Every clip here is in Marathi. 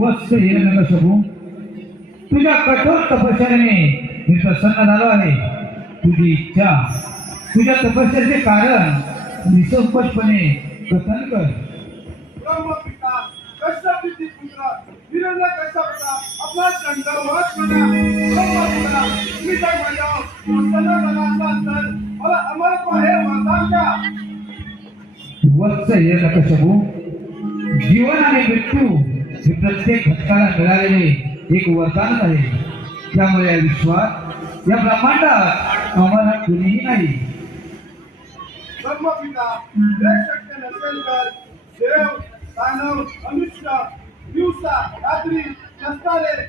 वत्स हिरण्यकश्यपू, तुझ्या कठोर तपश्चर्याने मी प्रसन्न झालो आहे. तुझी इच्छा, तुझ्या तपस्याचे कारण निसंकोचपणे कथन कर. ब्रह्मपिता कश्यपची पुत्र हिरण्यकश्यपचा आपला दंडवत म्हणा. ब्रह्मपुत्रा, तुम्ही जर माझ्यावर प्रसन्न झाला असाल तर मला अमरत्व हे वरदान द्या. वत्स हिरण्यकश्यपू, जीवन आणि मृत्यू हे प्रत्येक घटकाला मिळालेले एक वरदान आहे. त्यामुळे या विश्वात, या ब्रह्मांडात आम्हाला कुणीही नाही. ब्रह्मपिता, हे शक्य नसेल तर देव, दानव, मनुष्य दिवसा रात्री असणारे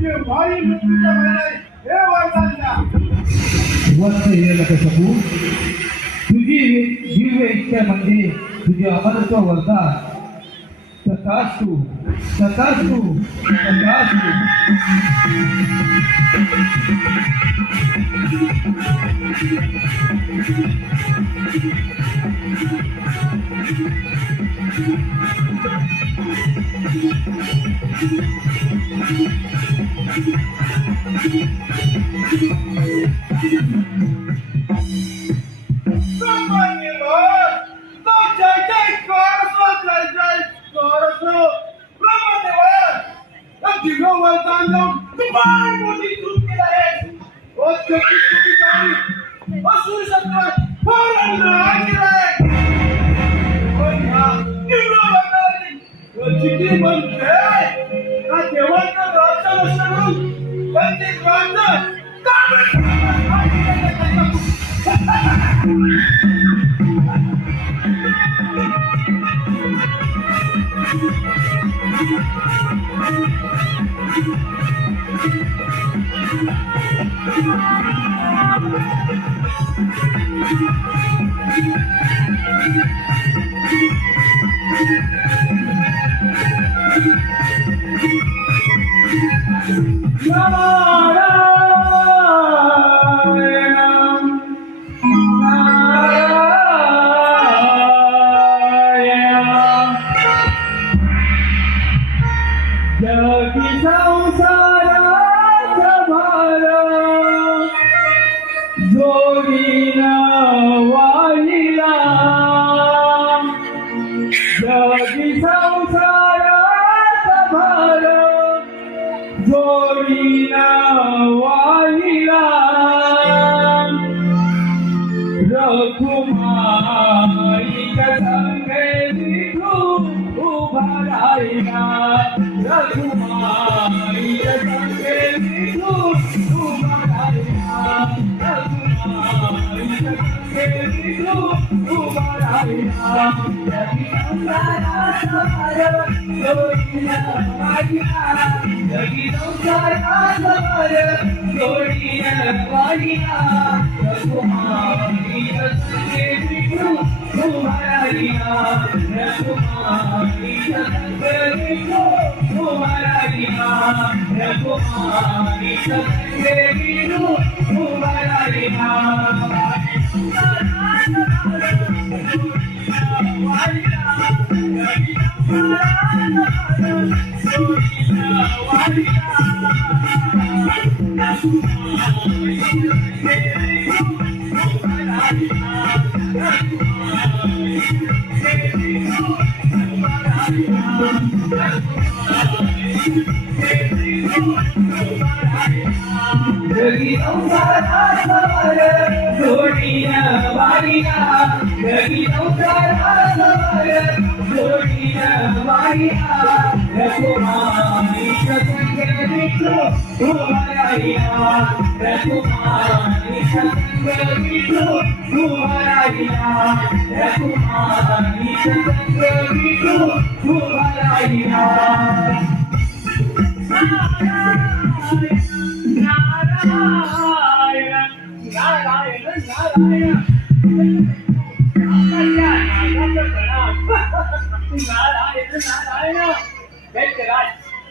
केव्हाही मृत्यूच्या महिने हे वरदान द्या. वत्स हिरण्यकश्यपू, तुझी दिव्य इच्छा म्हणजे तुझे अमरत्व वरदान. तथास्तु, तथास्तु, तथास्तु.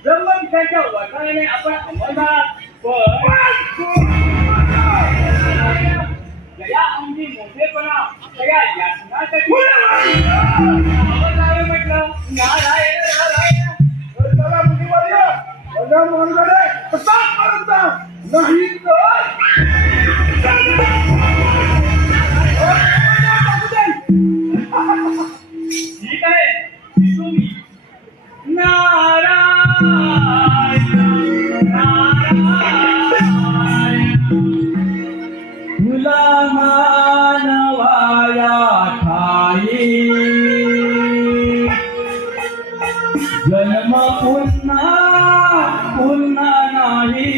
ब्रह्मविद्याच्या वचनाने आपण अंमलदार जया आमची मोठेपणा सगळ्या यातनासाठी म्हटलं नारायण नारायण माझ्या मार्गाने तसाच पर्यंत नाही ठीक आहे तुम्ही नारायण नारायण तुला मानवाया ठाई जन्म पुन्हा पुन्हा नाही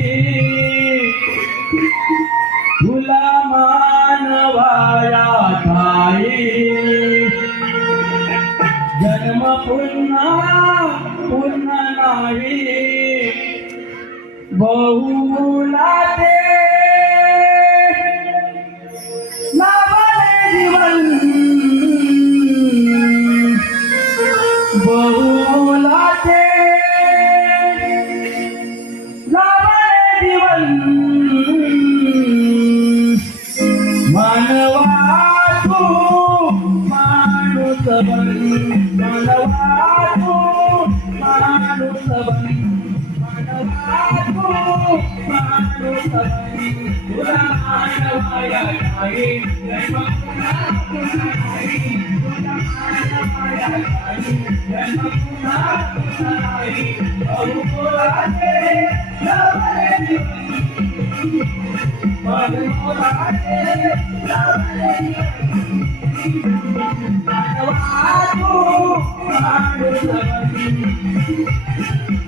तुला मानवाया ठाई जन्म पुन्हा पुन्हा नाही बहुलाते लाभले जीवन बहुलाते लाभले जीवन मानवा तू माणूस बन मानवा तू माणूस बन मानवा तू माणूस बन तुला मानवाया नाही जन्म पुन्हा पुन्हा नाही तुला मानवाया नाही जन्म पुन्हा पुन्हा नाही बहुलाते लाभले जीवन बहुलाते लाभले जीवन मानवा तू माणूस बन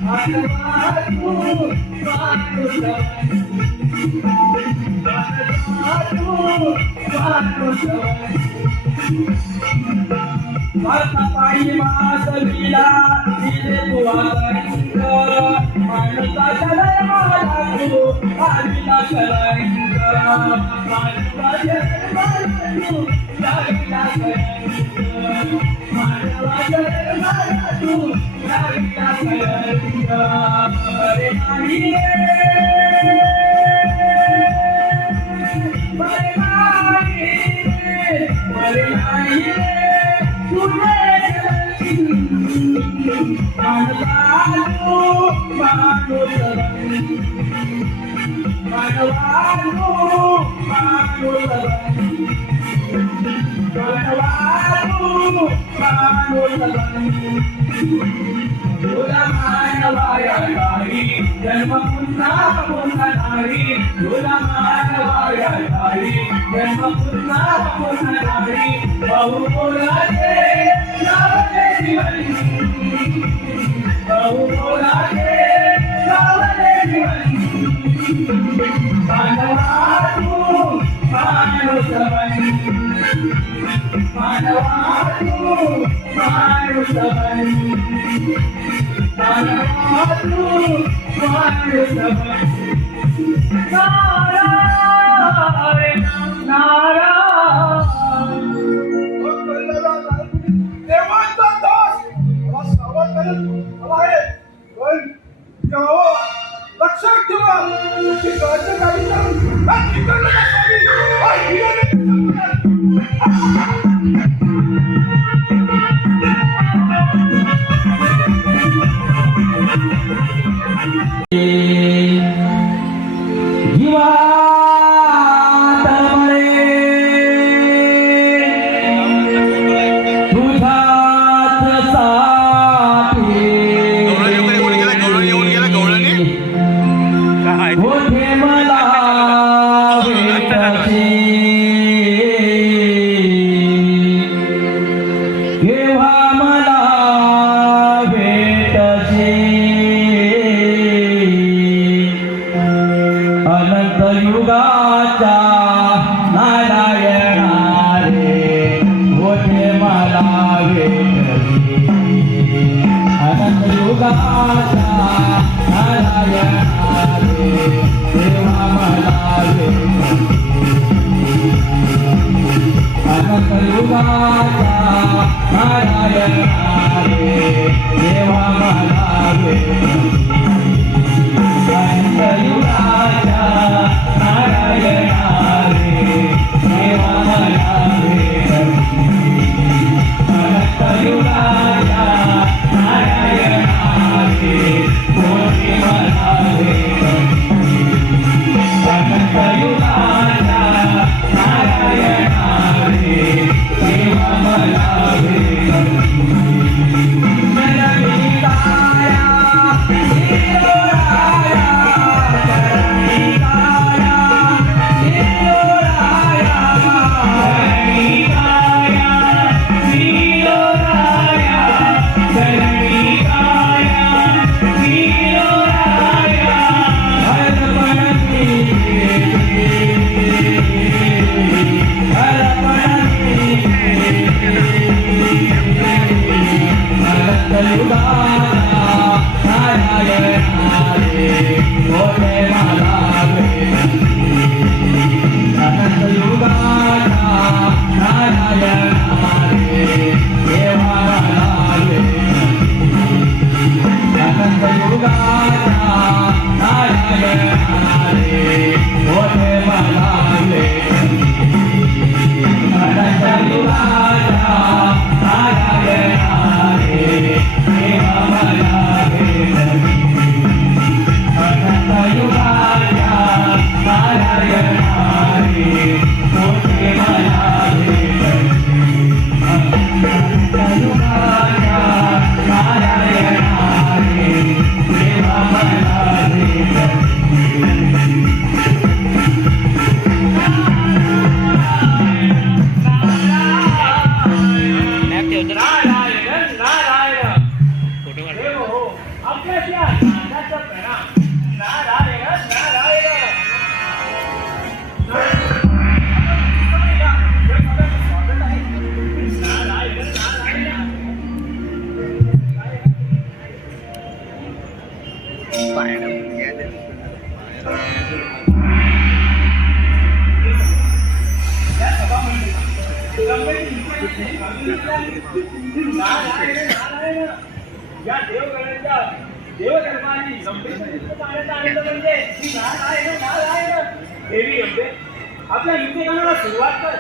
मानवा तू माणूस बन पायी मासवीला दिले तू आकंक माणसाच्या धर्माला तू आविला कलंक मानवाच्या धर्माला तू लाविला कलंक मानवाच्या धर्माला तू लाविला कलंक अरे नाही तुला मानवाया नाही जन्म पुन्हा पुन्हा नाही तुला मानवाया नाही जन्म पुन्हा पुन्हा नाही बहुलाते लाभले जीवन बहुलाते लाभले जीवन मानवा तू माणूस बन मानवा तू माणूस बन मानवा तू माणूस बन नारायण नारायण देवांचा दास मला सावध करेल मला हे पण जेव्हा लक्षात ठेवा की काळजी नाही करून हा ठिकाणी नसावी हा हिऱ्याने नारायण या देवगणांच्या देवधर्माची गंभीर पाहण्याचा आनंद म्हणजे ही नारायण देवी अंबे आपल्या युद्धगानाला सुरुवात कर.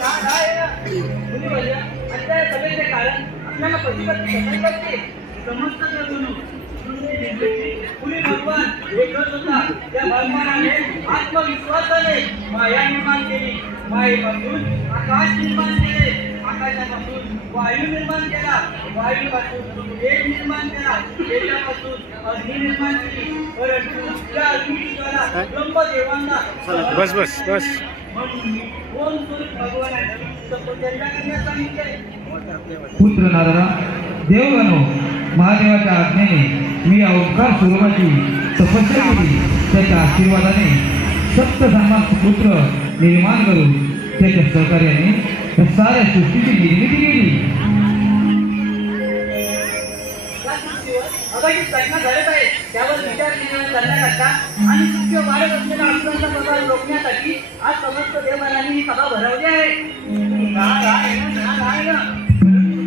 नारायण. मुली म्हणजे आणि त्या सगळ्याचे कारण आपल्याला पशुपती समजते. समजतं का जणू? पुढे भगवान एकच होता. त्या भगवानाने आत्मविश्वासाने माया निर्माण केली. मायेपासून आकाश निर्माण केले. आकाशापासून वायू निर्माण केला. वायूपासून वेग निर्माण केला. वेगापासून अग्नी निर्माण केली. परंतु त्या अग्नीची ज्वाला ब्रह्मदेवांना बस बस बस म्हणून कोण स्वरूप भगवानाने तपश्चर्या करण्यास सांगितले. पुत्र नारदा, देवगणो, महादेवाच्या आज्ञेने मी या ओंकार स्वरूपाची तपस्या केली. त्याच्या आशीर्वादाने सप्त सन्मान पुत्र निर्माण करून त्याच्या सहकार्याने या साऱ्या सृष्टीची निर्मिती केली. या सृष्टीवर अगाधी प्रश्न घडत आहे. त्यावर विचार करण्याकरता आणि सृष्टी वाढत असलेला असुरांचा प्रभाव रोखण्यासाठी आज समस्त देवगणांनी ही सभा भरवली आहे. नारायण नारायण.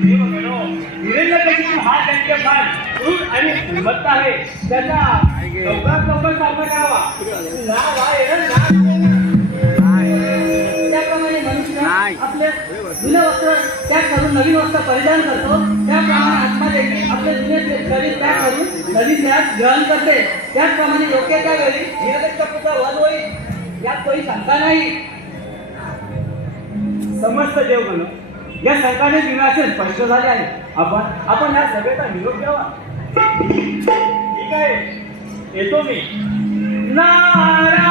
देवगणो, हिरण्यकशिपू हा त्यांचे फार क्रूर आणि श्रीमंत आहे. त्याचा लवकरात लवकर सामना करावा. नारायण नारायण. त्याप्रमाणे मनुष्य आपले जुने वस्त्र त्याग करून नवीन वस्त्र परिधान करतो. त्याप्रमाणे आत्मा देखील आपले जुने शरीर त्याग करून नवीन देहात ग्रहण करते. त्याचप्रमाणे योग्य त्या वेळी हिरण्यकशिपूचा वध होईल, यात काही शंका नाही. समस्त देवगण या शंकाने विनाशे स्पष्ट झाले आहे. आपण या सगळ्याचा निरोप द्यावा. ठीक आहे, येतो मी. नारायण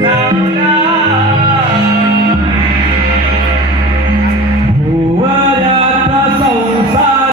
नारायण. भुवनाचा संसार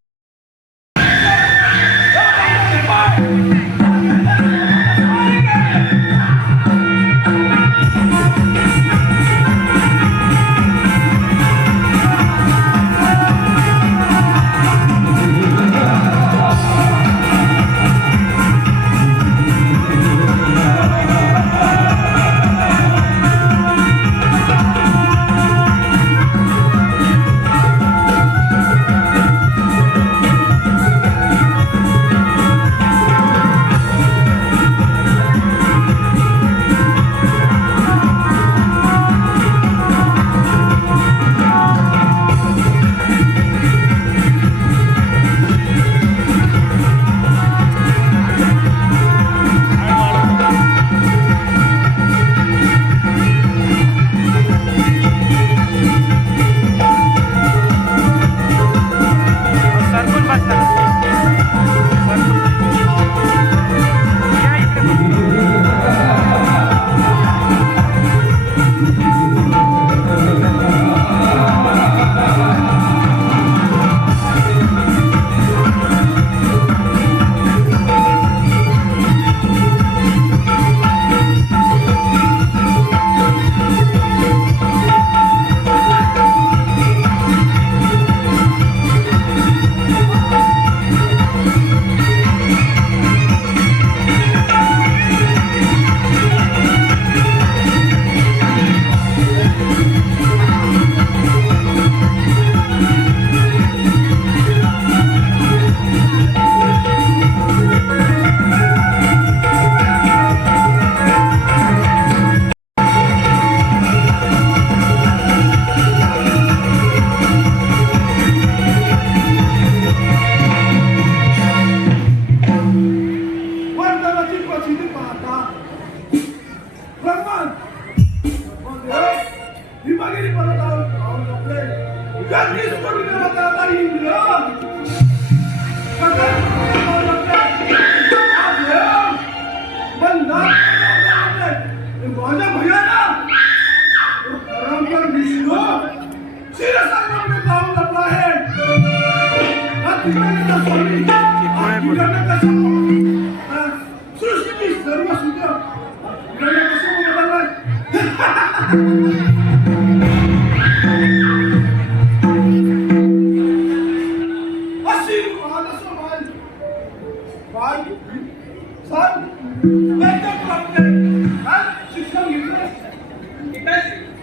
सृष्टी सर्व सुद्धा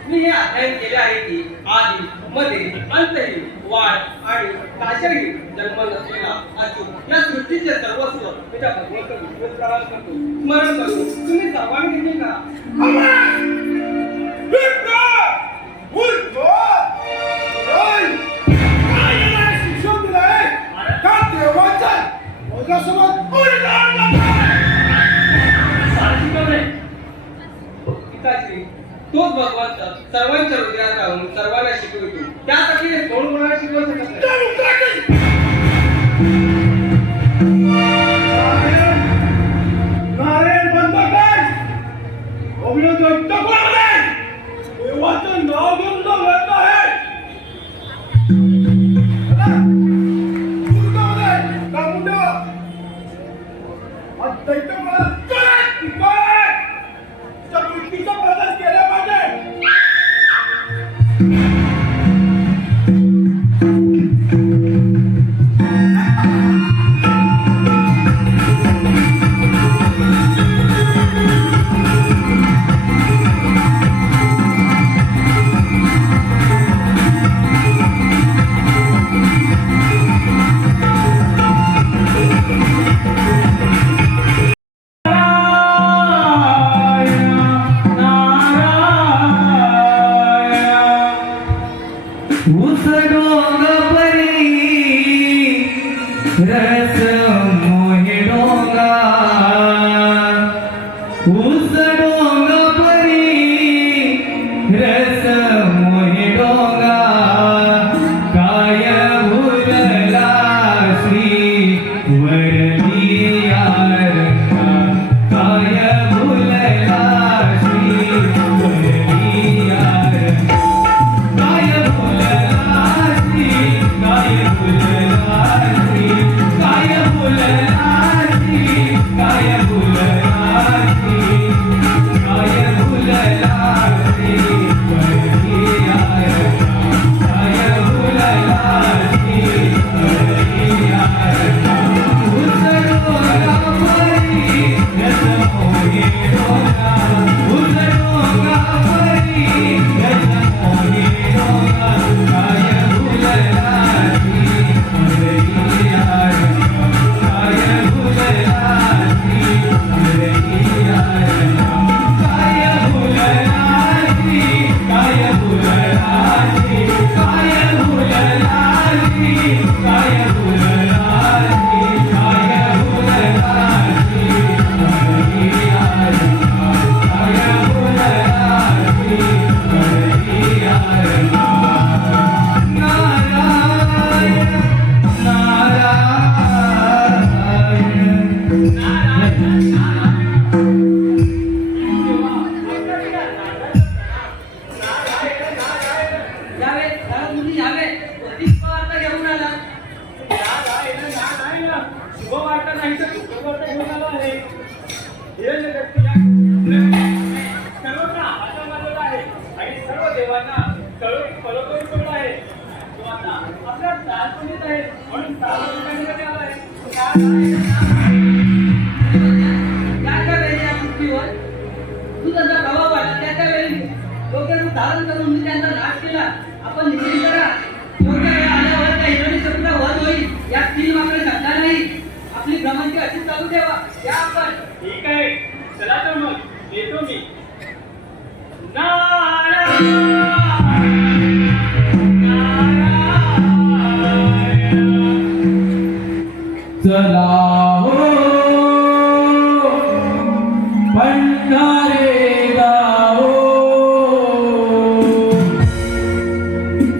मी हे अध्ययन केले आहे की आधी मध्ये अंतही वाढ आणि नाशही जन्म नसलेला अचूक या सृष्टीचे सर्वस्व त्याच्या भगवंत विश्वास करतो स्मरण करतो. तुम्ही सर्वांनी घेतले का? विप्र मूर्ख काय काय याला शिक्षण दिलंय का देवाच्या वर्गासोबत उलट पिताजी तोच भगवंत सर्वांच्या हृदयात राहून सर्वांना शिकवितो त्यासाठी कोण कोणाला शिकवू शकत नाही नारायण बंद कर अभिनंदन टकोरले देवाचं नाव घेऊन जात आहे केला पाहिजे उस डोंग परी रस मोहि डोंगा उस डोंग परी रस मोहि डोंगा काय भुलला श्री वरलिया रंगा काय भुलला श्री वरलिया रंगा काय भुललासी काय भुललासी काय भुललासी काय भुललासी काय भुललासी वरलिया रंगा काय भुललासी वरलिया रंगा उस डोंगा परी रस मोहि डोंगा उस डोंगा परी रस मोहि डोंगा काय भुललासी वरलिया रंगा काय भुललासी वरलिया रंगा काय भुललासी काय भुललासी काय भुललासी काय भुललासी काय भुललासी वरलिया रंगा काय भुललासी वरलिया रंगा नारायण यावे जरा तुम्ही यावे प्रतीक वार्ता घेऊन आला शुभवार्ता नाही तर दुःखवार्ता घेऊन आलो आहे हे जे व्यक्ती सर्वत्र हाता मारलेला आहे आणि सर्व देवांना कळवळी पडला आहे तो आता आपल्या दालपणीत आहे म्हणून दालपणीमध्ये आला आहे त्या वेळी या पृथ्वीवर तू त्यांचा प्रभाव वाढला त्या वेळी योग्य रूप धारण करून मी त्यांचा नाश केला आपण निश्चित करा योग्य वेळ आल्यावर त्या हिरणी शब्द वध होईल या तीन माकडे घडणार नाही आपली भ्रमंती अशीच चालू ठेवा या आपण ठीक आहे चला तर मग येतो मी नारायण चला हो पंढरे गाओ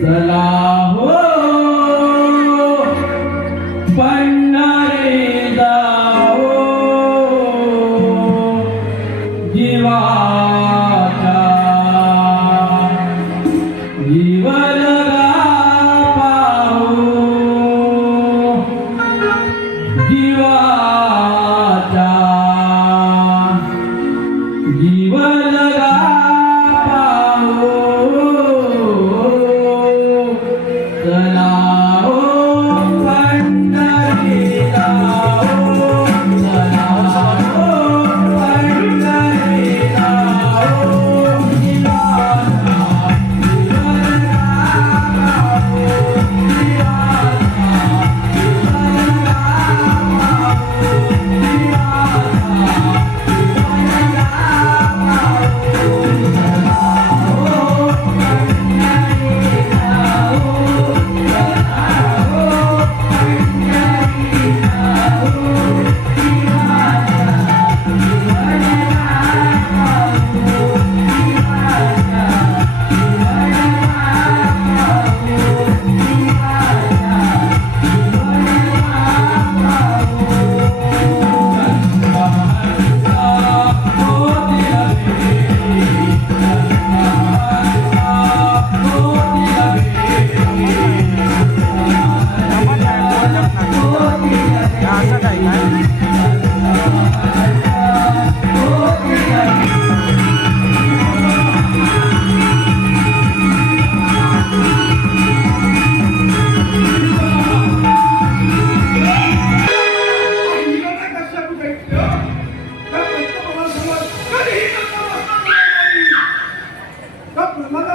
चला हो पंढरे गाओ जीवाचा जीवलगा पाहू जीवा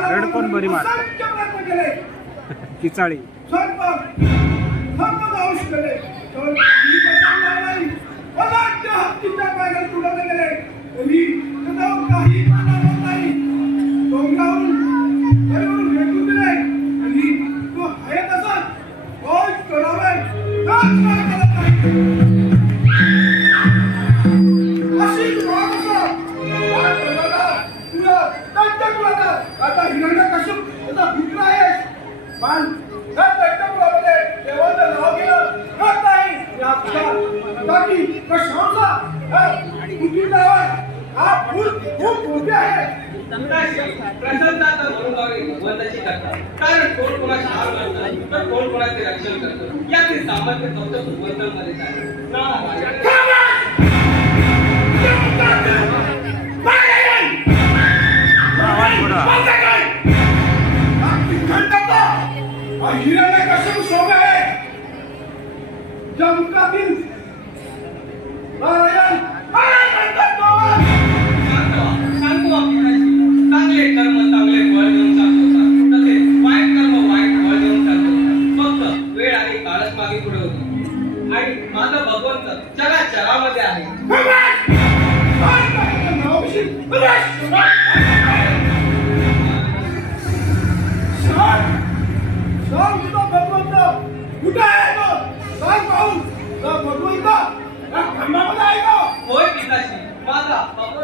हेडफोन बरी मारतो. असंख्य प्रयत्न केले. किचाळी सर्व जाऊ शकले. तर काही करता नाही. मला त्या हत्तीच्या पायाला तुडवले गेले. तरी त्याच्यावर काही करता नाही. डोंगरावरून वरून फेकून दिले. आणि तो आहे तसा काय करावे काच काय करत नाही. अशी माणसं काय करणार तुला त्यांच्या कुळाला आता हिरण्यकश्यप त्याचा मित्र आहे. पण त्या दैत्यकुळामध्ये देवाचं नाव घेणं कळत नाही. या ताकी कशाचा तुझी नाव हा फूल खूप मोठे आहे. प्रसन्नता तर मनोभावे भगवंताची करतात. कारण कोण कोणाची हार करतं तर कोण कोणाचे रक्षण करतं. याचे सामर्थ्य फक्त भगवंतांमध्येच आहे. नारायण. आवाज मोठा. हिरण्यकश्यप शोभे आहे. ज्या मुखातील नारायण म्हणतात नाव. शांत व्हा पिताजी. चांगले कर्म चांगले फळ देऊन सांगतो. तसेच वाईट कर्म वाईट फळ देऊन सांगतो. फक्त वेळ आणि काळच मागे पुढे होती. आणि माझा भगवंत चराचरामध्ये आहे. होय पिताजी. माझा भगवंत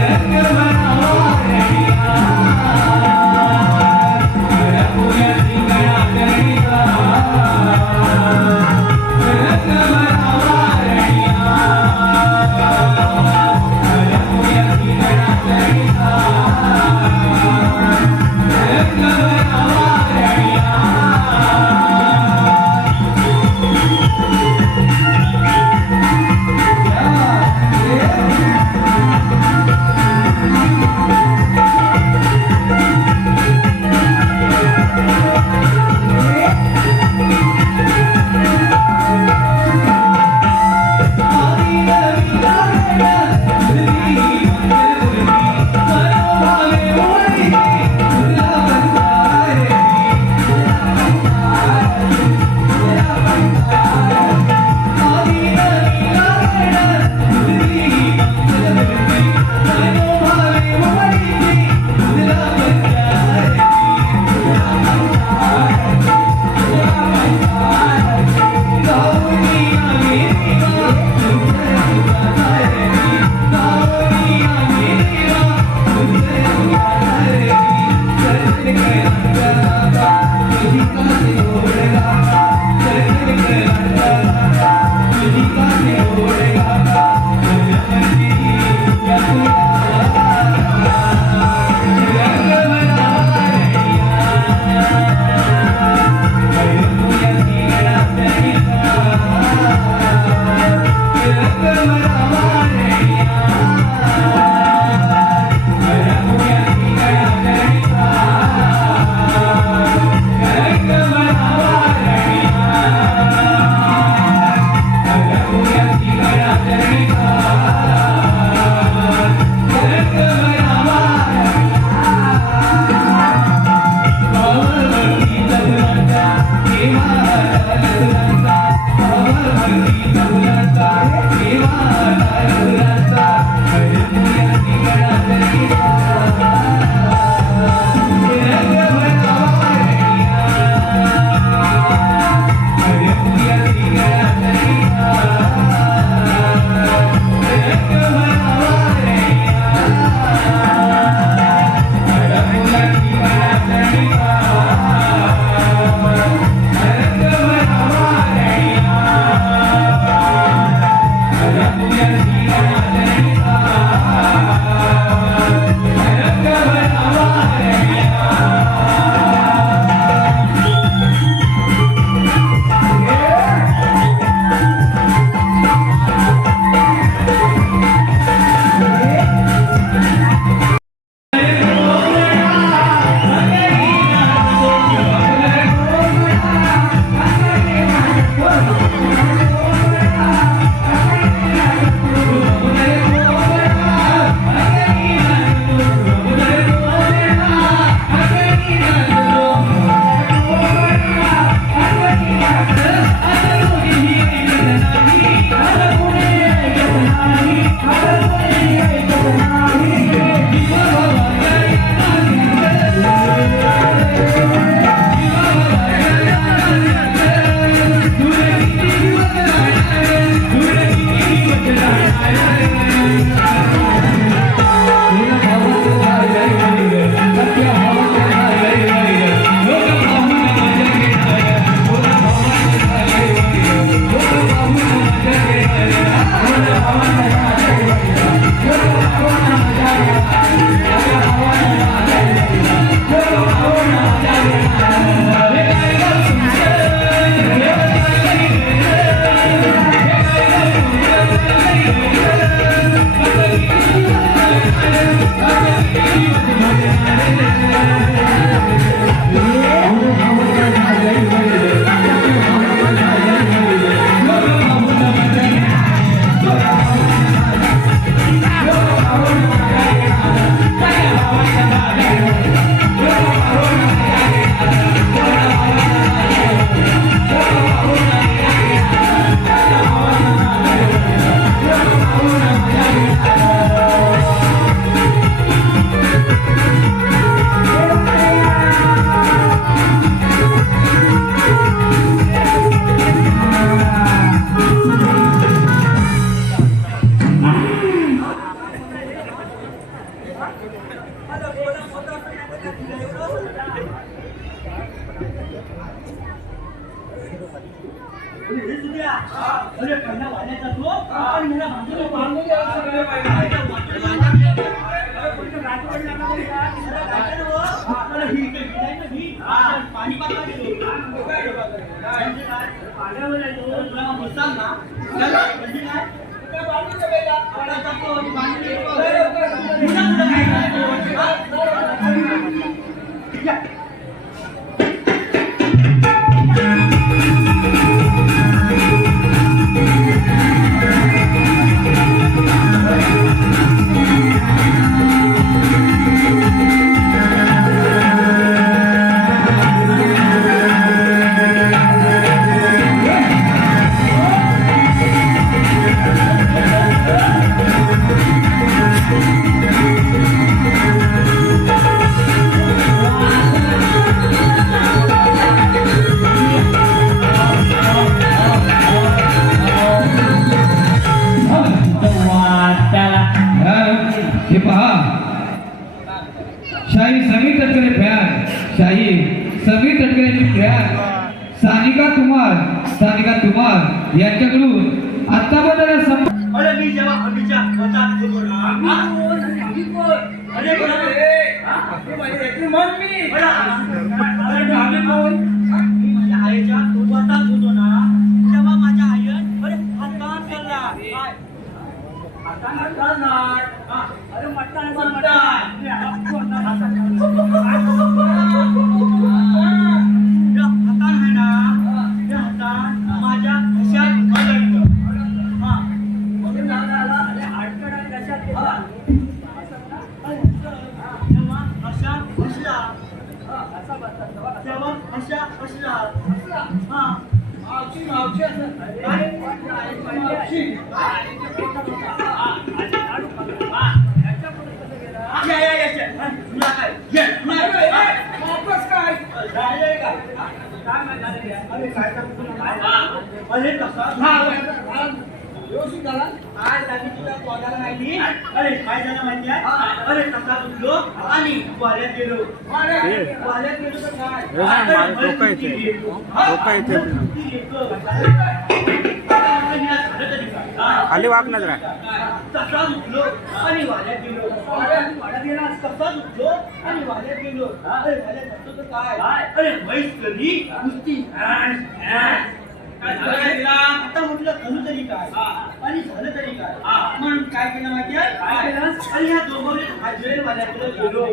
रंग पण मला बांधून बांधून पाणी हे पहा, शाही समीर तटकरे फॅन, शाही समीर तटकरेची फॅन सानिका कुमार यांच्याकडून आतापर्यंत अरे मी जेव्हा हमीच्या मतात होतो ना अरे माझ्या आईच्या सोबतच होतो ना तेव्हा माझ्या आईन अरे हातान चालला अरे मटण हातान आहे ना त्या हातान माझ्या घशात बदललं तेव्हा अशा बसला हा मावशी अरे काय झालं माहिती आहे अरे तसा उठलो आणि वाल्यात गेलो तर काय खाली वाग ना जरा तसा उठलो आणि वाल्यात गेलो तसाच उठलो आणि वाल्यात गेलो अरे वाल्यात जातो तर काय अरे म्हैस कधी नुसती आता म्हटलं झालं तरी काय आणि झालं तरी काय म्हणून काय केलं माहिती आहे आणि ह्या दोघांनी हाजरेवाल्याकडे गेलो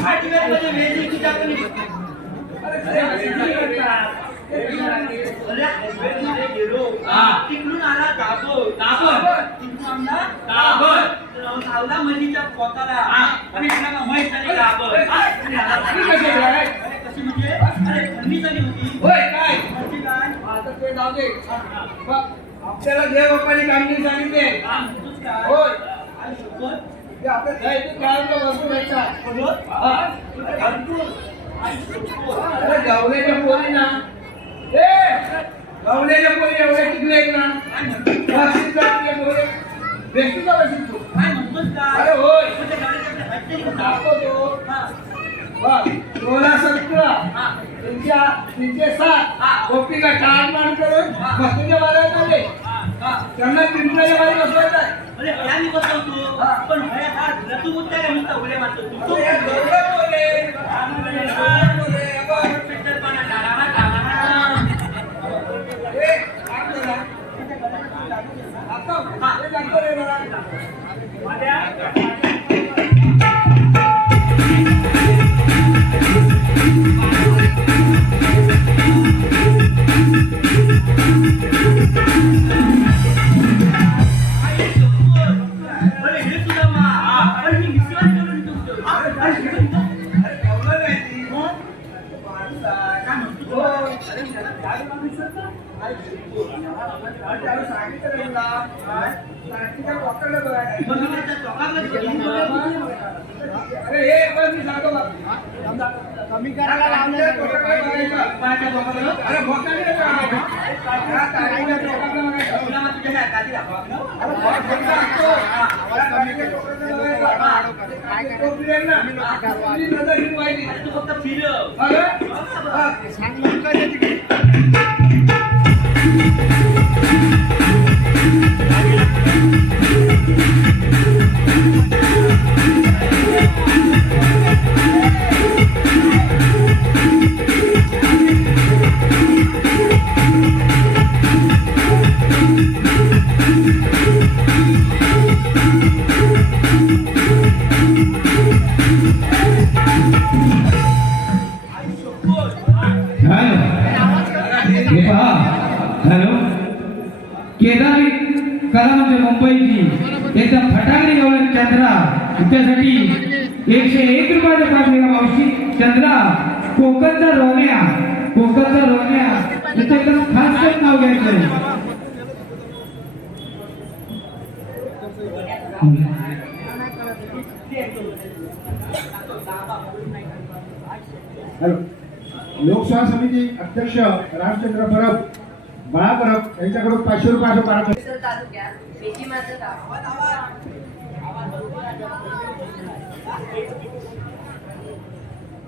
हाजरेमध्ये वेगळी टाकली गेलो तिकडून आला दाबोर तिकडून आला मनीच्या पोताला आणि म्हैस आणि गाभर कशी म्हणजे अरे थंडी झाली होती काय म्हणजे काय आता ते जाऊ दे आपल्याला देव बाप्पाने कामगिरी सांगितले तूच काय होय आणि शपथ ते आपल्या जायचं खेळायला वस्तू घ्यायचा अरे गावल्याच्या पोरी ना गावल्याच्या पोरी एवढ्या टिकले आहेत ना बेस्ट का बेस्ट तू काय म्हणतोस काय अरे होय म्हणजे गाडीच्या हट्टी दाखवतो सोळा सतरा तीनशे सात गोपीला टाळ मान करून भक्तीच्या वाऱ्यात आले त्यांना पिंपळाच्या वारी बसवायचं आहे अरे त्या मी बसवतो पण भया हा घरातू मुद्दा काय म्हणता उड्या मारतो तू हे गौरव बोले. हे, काम करा. आता, हे दाखव रे मला. अरे हे सुद्धा मा अरे मी विश्वास करून तुमचं अरे अरे गौरव आहे ती. माणसा, काय म्हणतो हो. अरे त्याला काय माणूस होता? अरे त्याला सांगितलं रे तुला. सांगितलं पकडलं बघा. बनवायच्या चौकामध्ये अरे हे पण मी सांगतो बघ. कमी करायला लावलं अरे भोकाने अरे तुला मग तुझ्या काठी दाखवा अरे तू फक्त फिरव सांग केदारी कला म्हणजे मुंबईची एकदम फटाकडी गवळण चंद्रा त्यासाठी 101 रुपयाचा प्राप्त मावशी चंद्रा कोकणचा रोण्या त्याचं एकदम खास करून नाव घ्यायचं हॅलो लोकसेवा समिती अध्यक्ष रामचंद्र परब बाळा परब यांच्याकडून 500 रुपयाचं पाठवतो. संगमेश्वर तालुक्यात मेची माझं गाव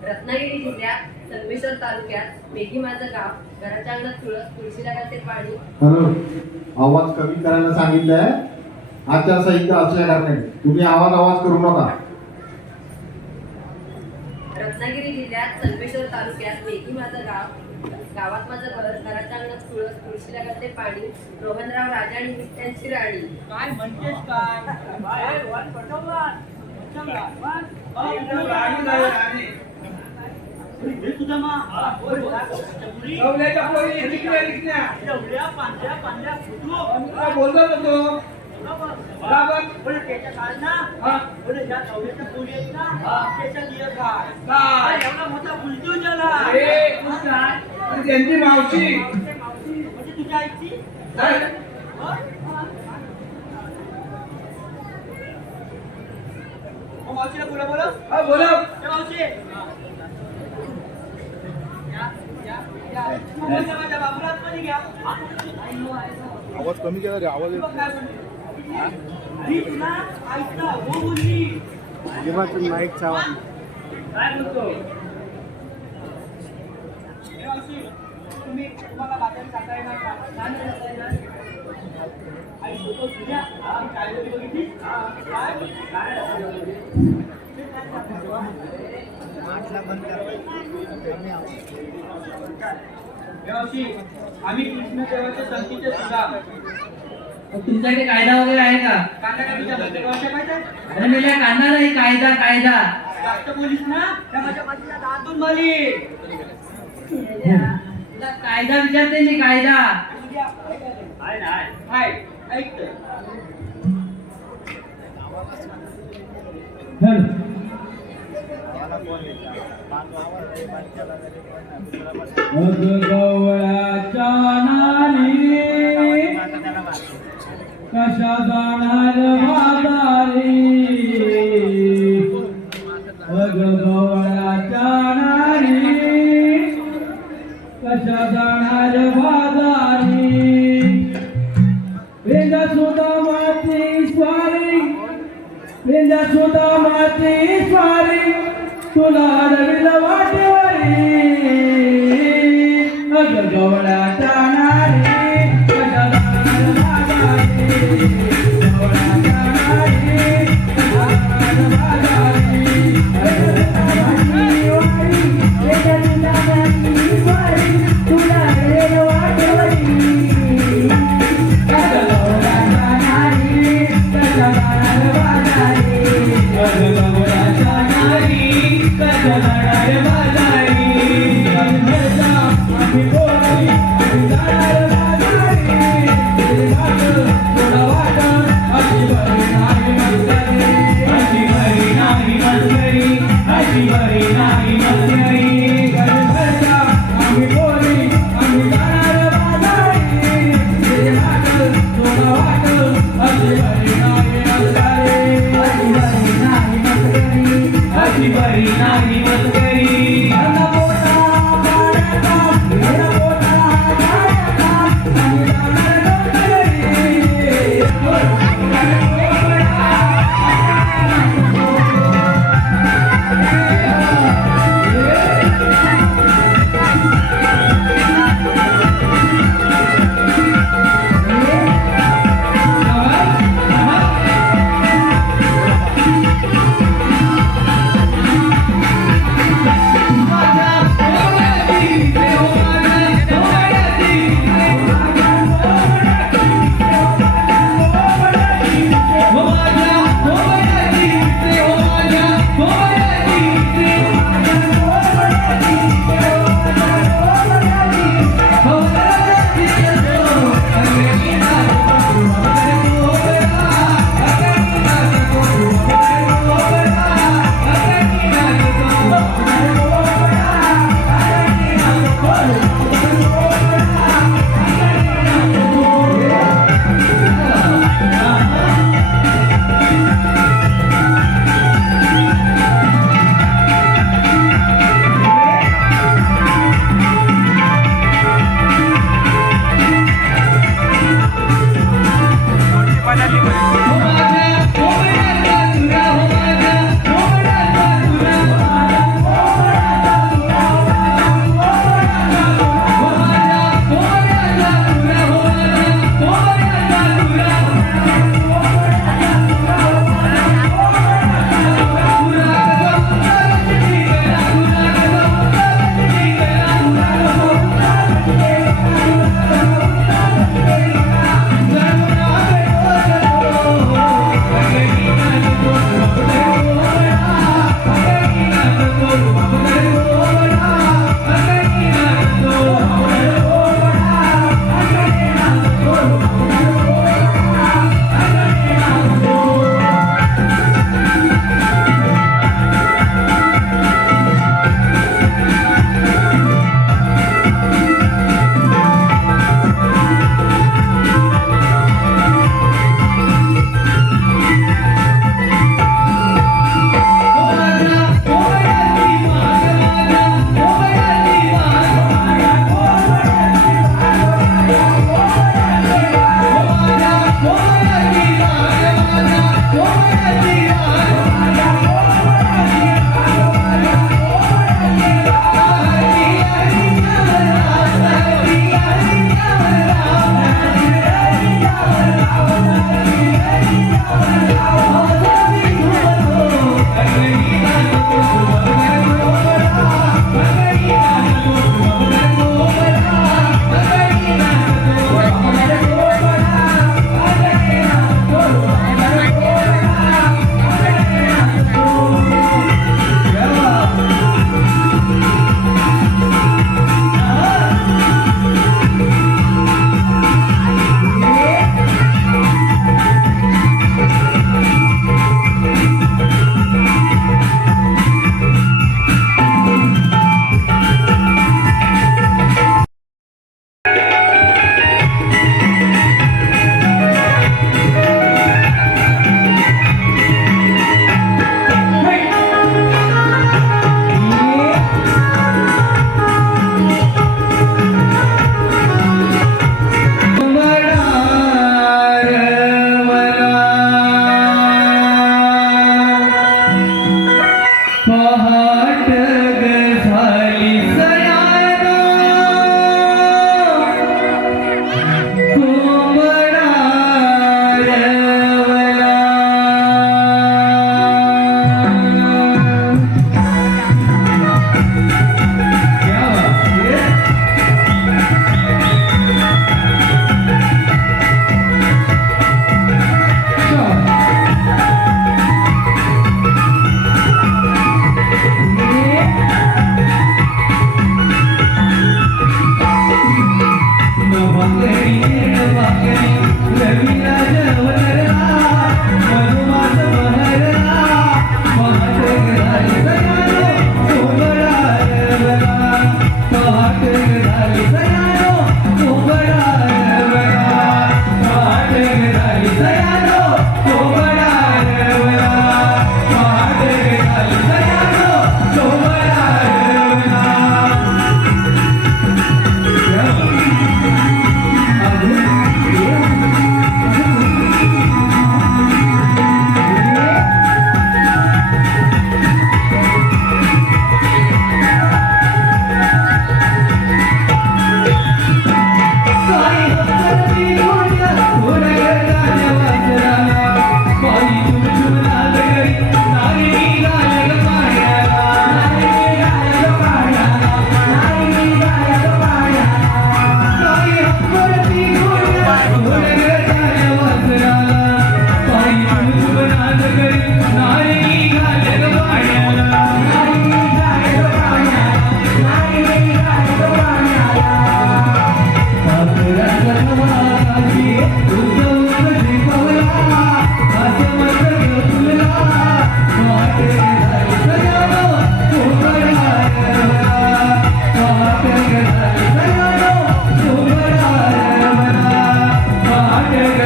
रत्नागिरी जिल्ह्यात संगमेश्वर तालुक्यात मेघी माझं गाव घराच्या अंगणात तुळशीला घालते पाणी. हॅलो आवाज कमी करायला सांगितलंय आचारसंहिता असल्या कारणाने तुम्ही आवाज करू नका. रत्नागिरी जिल्ह्यात संगमेश्वर तालुक्यात मेघी माझं गाव गावात माझं घर घराच्या अंगणात तुळशीला घालते पाणी. रोहनराव राजा आणि त्यांची राणी. काय म्हणतेस काय वन पटवला हे तुझा मा गवल्याच्या पोरी इकडे निघण्या. एवढ्या पांढऱ्या फुटलो काय बोलतो तो बरोबर. त्याच्या काल ना हा. ज्या गवल्याच्या पोरी आहेत ना त्याच्या दिवस काय? एवढा मोठा फुलतो झाला ए, आणि त्यांची मावशी म्हणजे तुझ्या आईची काय? मावशीला बोला बोला हा, बोला. मावशी माझ्या बाबूरात मध्ये घ्या आवाज कमी केला रे आवाज मी तुला ऐकता हो बोलली अजिबातून माईकचा आवाज काय बोलतो हे मावशी तुम्ही तुम्हाला बाजारात जाता येणार का? नाही जाता येणार. आई फोटो तुझ्या काय बघितली काय मावशी आम्ही कृष्णदेवाच्या संतीचे सुद्धा तुमच्याकडे कायदा वगैरे आहे का? कांदा काय तुझ्या बंदरगावच्या माहिती आहे? अरे मेल्या कांदा नाही, कायदा जास्त बोलीस ना त्या माझ्या बाजूला दातून माली तुला कायदा विचारते मी कायदा. आहे ना आहे ऐकतोय गवळ्याच्या नाली कशा जाणार बाजारी. गवळ्याच्या नाली कशा जाणार बाजारी. वेंदा सुद्धा माती स्वारी तुला रविल वाटेवारी. गवळ्याच्या नाली कशा जाणार बाजारी. गवळ्याच्या नाली कशा जाणार बाजारी. तुला रविल वाटेवारी. गवळ्याच्या नाली कशा जाणार बाजारी. गवळ्याच्या नाली कशा जाणार बाजारी. आम्ही बोली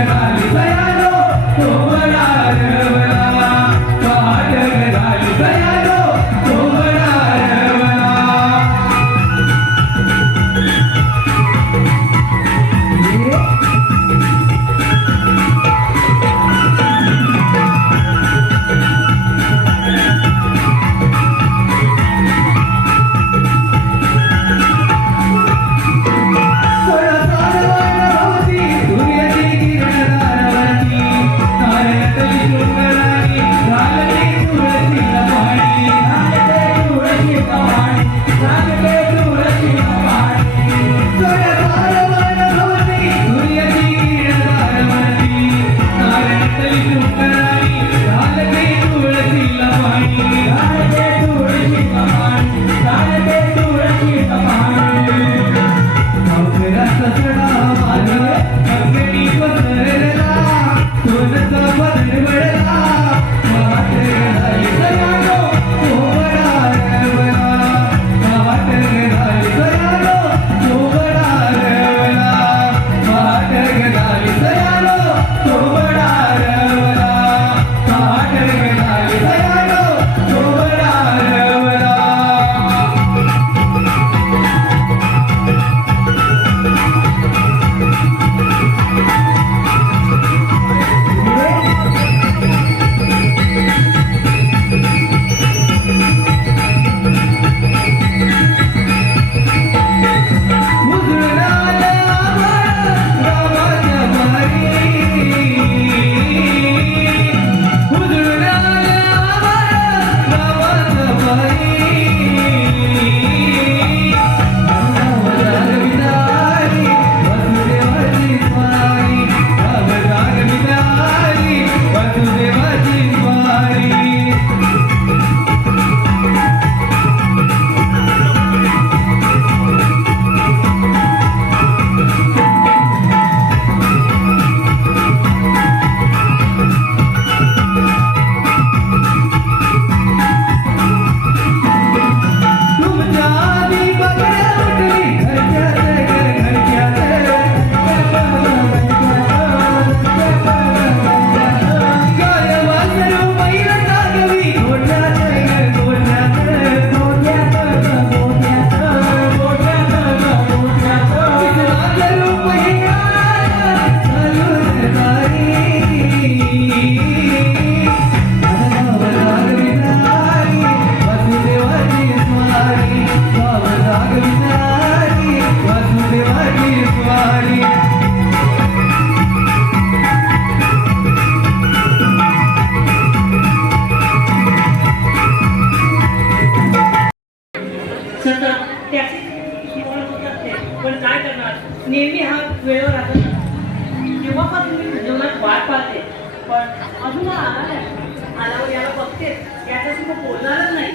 झाली सयानो कोवळा रवला पहाट झाली सयानो कोवळा रवला सतत त्याची ओळख होतात ते. पण काय करणार, नेहमी हा वेळेवर राहत तेव्हापासून मी जीवनात वाट पाहते, पण अजून हा आला नाही. आल्यावर याला बघते, याच्याशी मग बोलणारच नाही.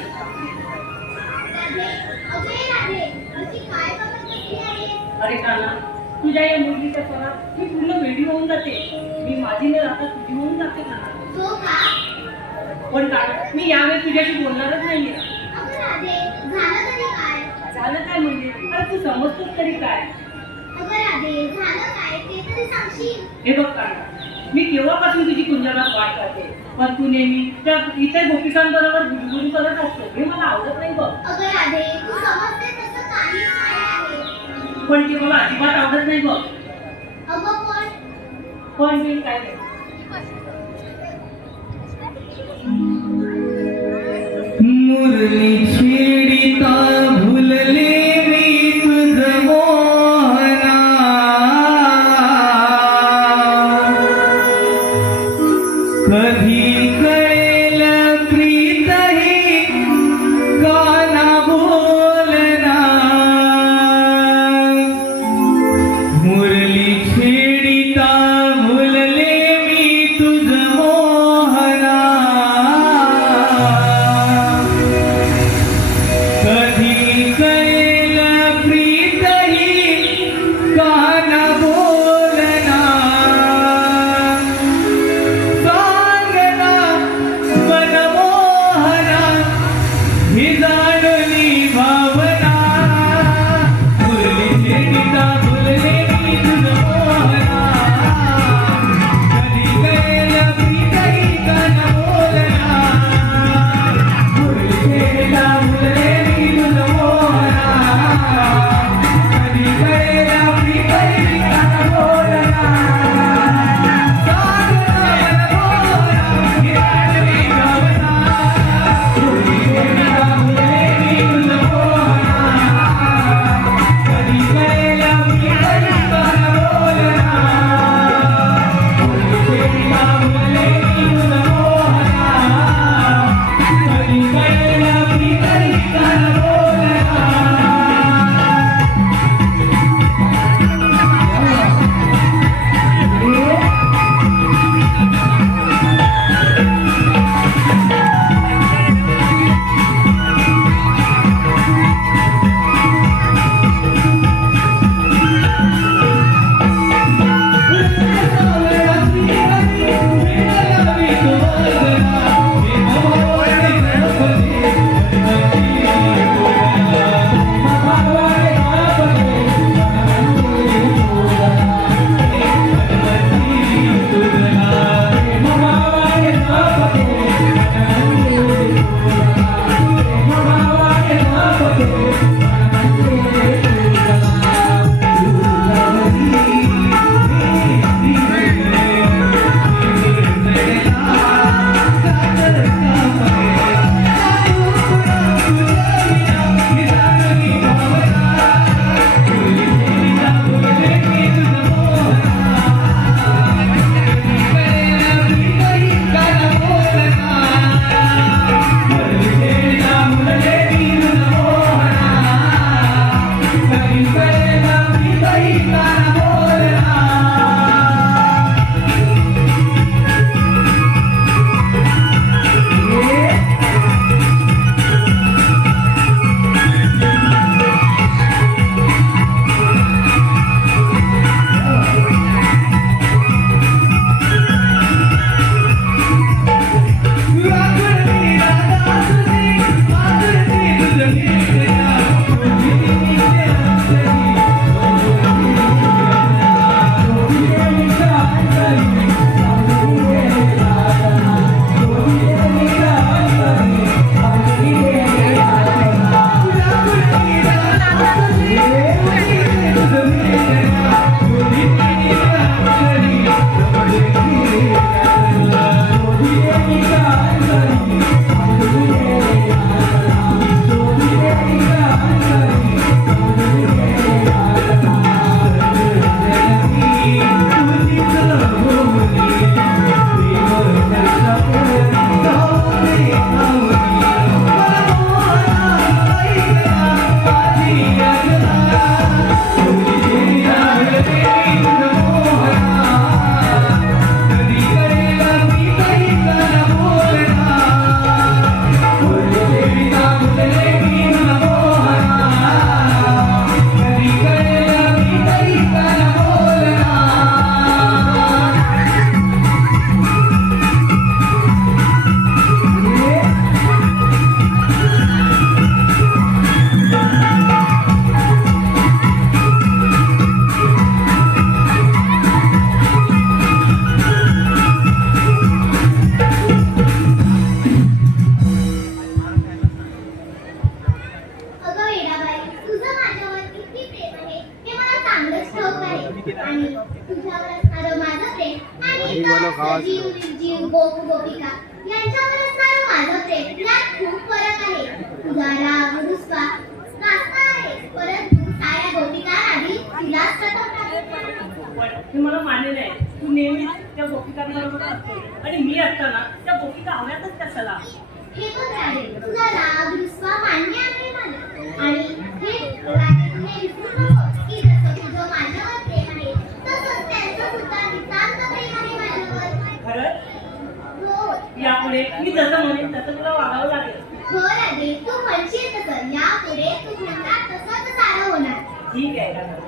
अरे काना, तुझ्या या मुलगीच्या स्वरात मी पूर्ण वेडी होऊन जाते. मी माझी न राहता तुझी होऊन जाते काना. पण काना, मी यावेळी तुझ्याशी बोलणारच नाहीये. झालं काय म्हणजे? अरे तू समजतोस तरी काय? हे बघ काना, मी केव्हापासून तुझी कुंजनात वाट पाहते, पण तू नेहमी त्या इतर गोपिकांबरोबर गुलगुली करत असतो. हे मला आवडत नाही बघ. पण ते मला अजिबात आवडत नाही बघ. पण मी काय नाही. मुरली छेडिता भुलले मी तुझ मोहना कधी कळेल प्रीत ही गाना बोलना मुरली छेडिता भुलले मी तुझ आई बोलो गावात सजीव निर्जीव गोप गोपिका यांच्यावर असणारं माझं प्रेम यात खूप फरक आहे. तुझा राग रुसवा नाचता आहे, परंतु साऱ्या गोपिका आधी तिलाच सतवतात. हे मला मान्य नाही. तू नेहमी त्या गोपिकांबरोबर असतो आणि मी असताना त्या गोपिका हव्यातच कशाला? हे बघ राधे, तुझा राग रुसवा मान्य आहे मला, आणि हे राधे तू हे विसरू नकोस की जसं तुझं माझ्यावर प्रेम आहे तसंच त्यांचं सुद्धा नितांत प्रेम आहे माझ्यावर. खरंच हो यापुढे मी जसं म्हणेन तसं तुला वागावं लागेल. हो राधे, तू म्हणशील तसं यापुढे तू म्हणणार तसंच सारं होणार. ठीक आहे.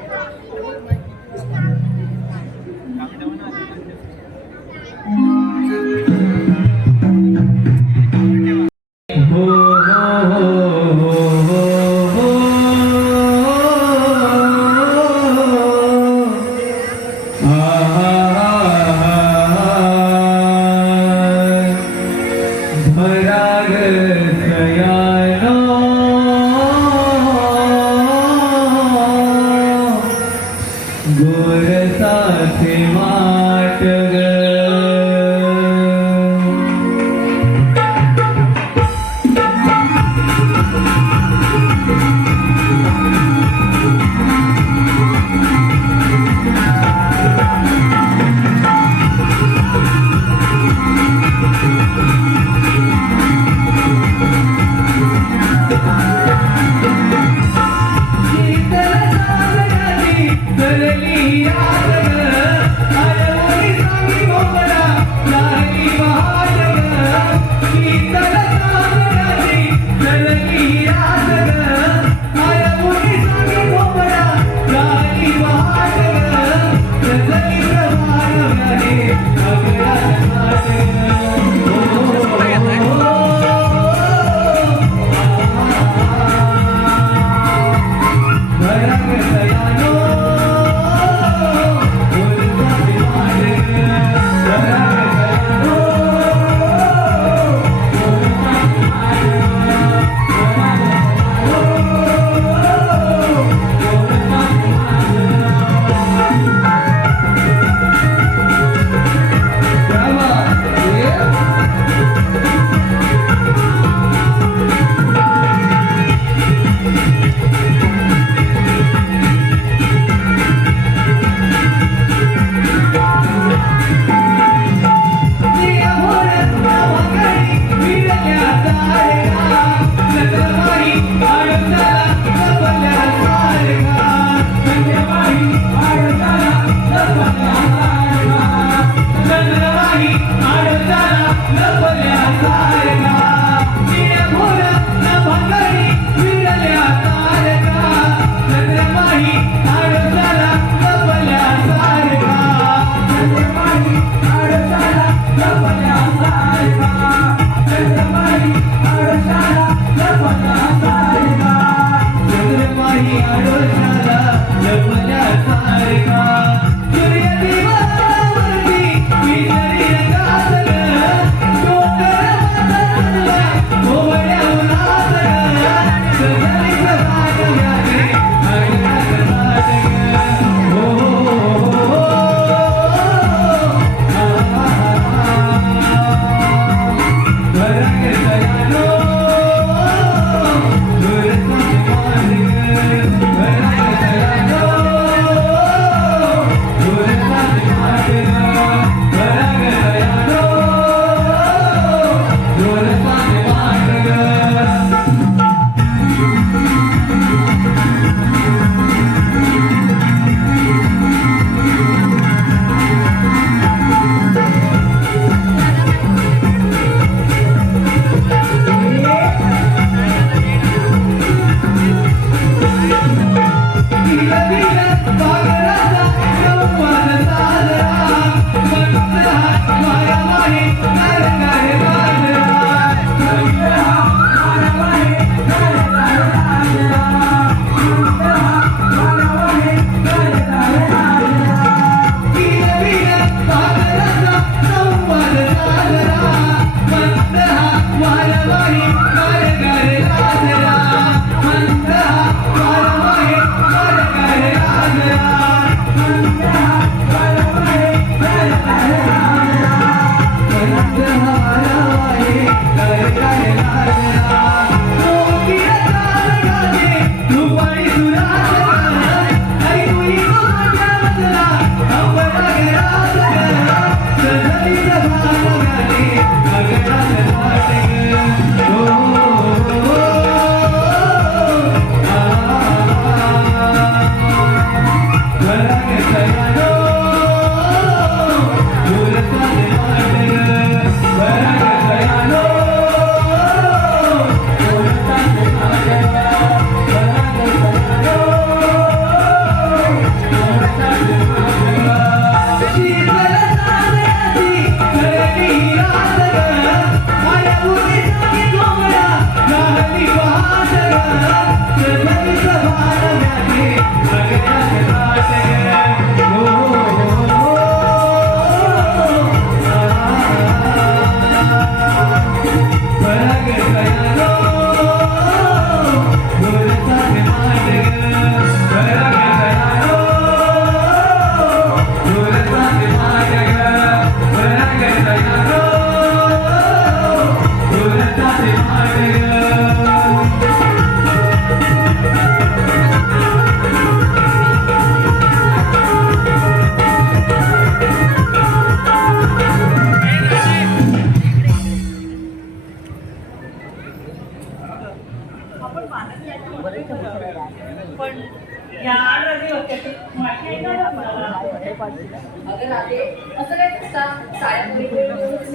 साड्या तुम्ही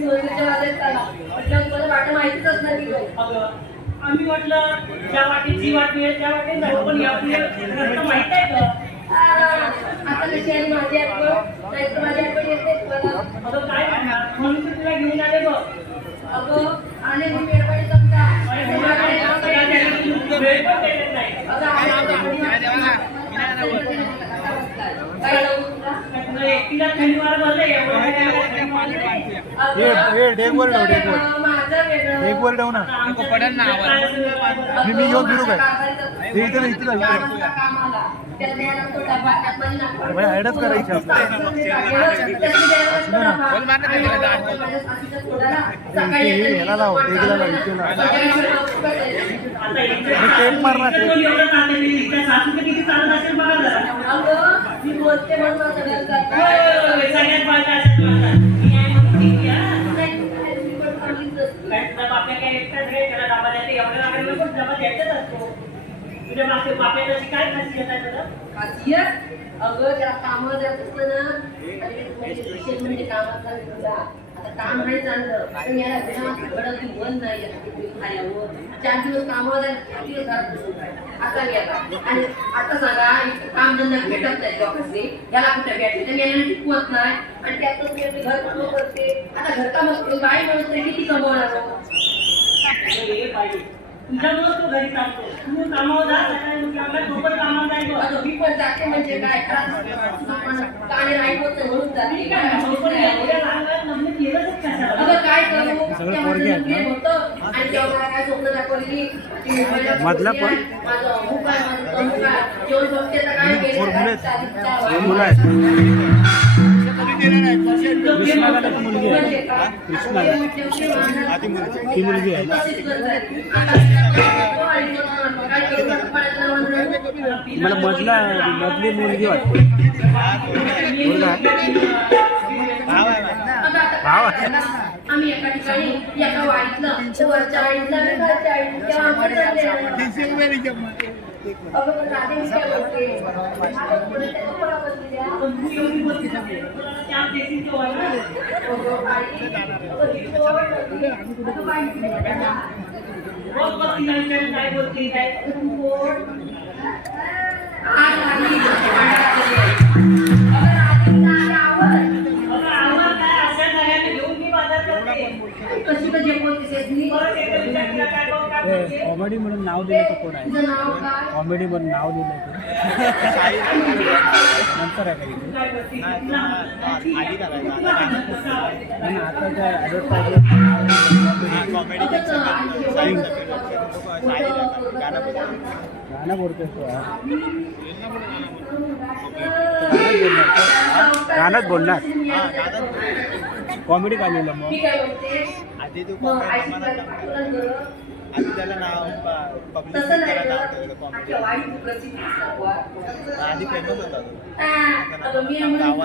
मंदिरच्या वाटेत चाला म्हटलं तुम्हाला वाट माहितीच असणार की काही. अगं आम्ही म्हटलं ज्या वाटेची वाट मिळेल त्या वाटेत जाऊ, पण यापुढे रस्ता माहित आहे का? आता कशी आली माझी आठवण नाही तर माझी आठवण येते मला. अगं काय करणार, म्हणून तर तुला घेऊन आले बघ. अगं आणि मी वेळपणे जमता आणि माझ्याकडे सगळ्या त्याला वेळ पण देत नाही. काय लावू तुला? तुला एकटीला थंडीवार भरलं एवढं काय थंडी वाजली नाही. ढेकवर ठेव, ढेकवर. माझं वेगळं. ढेकवर ठेव ना. पडेल ना मी घेऊन फिरू काय? ते इथे नाही, इथे नाही, इथे नाही. कामाला त्याला द्यायला तो डबा त्यामध्ये नाखून. भाई, ऍडच करायची आपल्याला. ह्याला लाव, ढेकला लाव, इथे लाव. टेप मार ना, टेप. एवढं चाललंय मी इथं सासूचं किती चालत असेल बघा जरा. मी बोलते म्हणून मला सगळं करतात. सगळ्यात बायका अशाच वागतात. मी आहे म्हणून ठीक आहे, हा. काय तुझा बाप्या काय एकटाच रे, त्याला डबा द्यायचा एवढ्या लागायला पण डबा द्यायचाच असतो. तुझ्या बाप्याची काय खासियत आहे तुला? खासियत? अगं त्याला कामावर जात असतं ना आणि विशेष म्हणजे कामाचा तुला आता काम नाही चाललं पण याला घडत मन नाही खाल्यावर 4 दिवस कामावर जायला 4 दिवस घरात बसून राहिला. आता गेला आणि आता सांगा इथं कामधंदा भेटत नाही जॉबमध्ये याला कुठे भेटते तर याला टिकवत नाही आणि त्यातच मी आपली घर कामं करते. आता घरकाम बाई म्हणत तरी किती कमवणार हो? अरे बाई, तुझ्यामुळं तो घरी थांबतो. तू कामावर जा, सकाळी उठून आपल्या सोबत कामावर जायचं. आता मी पण जाते म्हणजे काय गाणे नाही होत नाही म्हणून जाते. ठीक आहे, मग पण एवढ्या लहान वयात लग्न केलंच कशाला? अगं काय करू त्या माझं होतं आणि तेव्हा मला काय स्वप्न दाखवली की मुंबईला मधला पोहोचली आहे. माझं अमुक आहे, माझं तमुक आहे. जेवण बघते तर काय गेले मुलं चार आहेत. कृष्णाला मुलगी आहे. कृष्णाला. ती मुलगी आहे. मला मधली मुलगी वाटते. मुलगा भाव आहे. आम्ही एका ठिकाणी एका वाडीतलं तर वरच्या वाडीतलं आणि खालच्या वाडीतलं तेव्हा आमचं चाललेलं. अगं पण राधे मी काय बोलते आता पुढे त्याच्या पोरा बसलेल्या. तू एवढी बोलती सगळी. तुला त्या देशील तो आहे ना. अगं बाई, अगं ही पोर नव्हती. अगं बाई, रोज बघ तिला विचारून काय बोलते, काय तू पोर. आज आली अगं राधेचा आली आवड. अगं आम्हाला काय अशा सगळ्यांना घेऊन मी बाजार करते. कशी तर जे बोलतेस मी परत एकदा विचार केला काय बघ काय बोलते. कॉमेडी म्हणून नाव दिलं तर कोण आहे? तुझं नाव काय? कॉमेडी म्हणून नाव दिलंय ते. नंतर आहे काही ते. काय बोलते? तुला आणि आता काय ॲडव्हर्टाईजला गाणं बोलतोय तो. गाणंच बोलणार. कॉमेडी का लिहिलं मग? मी काय म्हणते आधी तू मग आईची गाडी पाठवलं बरं. आधी त्याला नाव पब्लिक तसं नाही करायला गं. कॉमेडी आजच्या वाईट प्रसिद्धी सर्वात. आधी फेमस होता तो. अगं मी म्हणून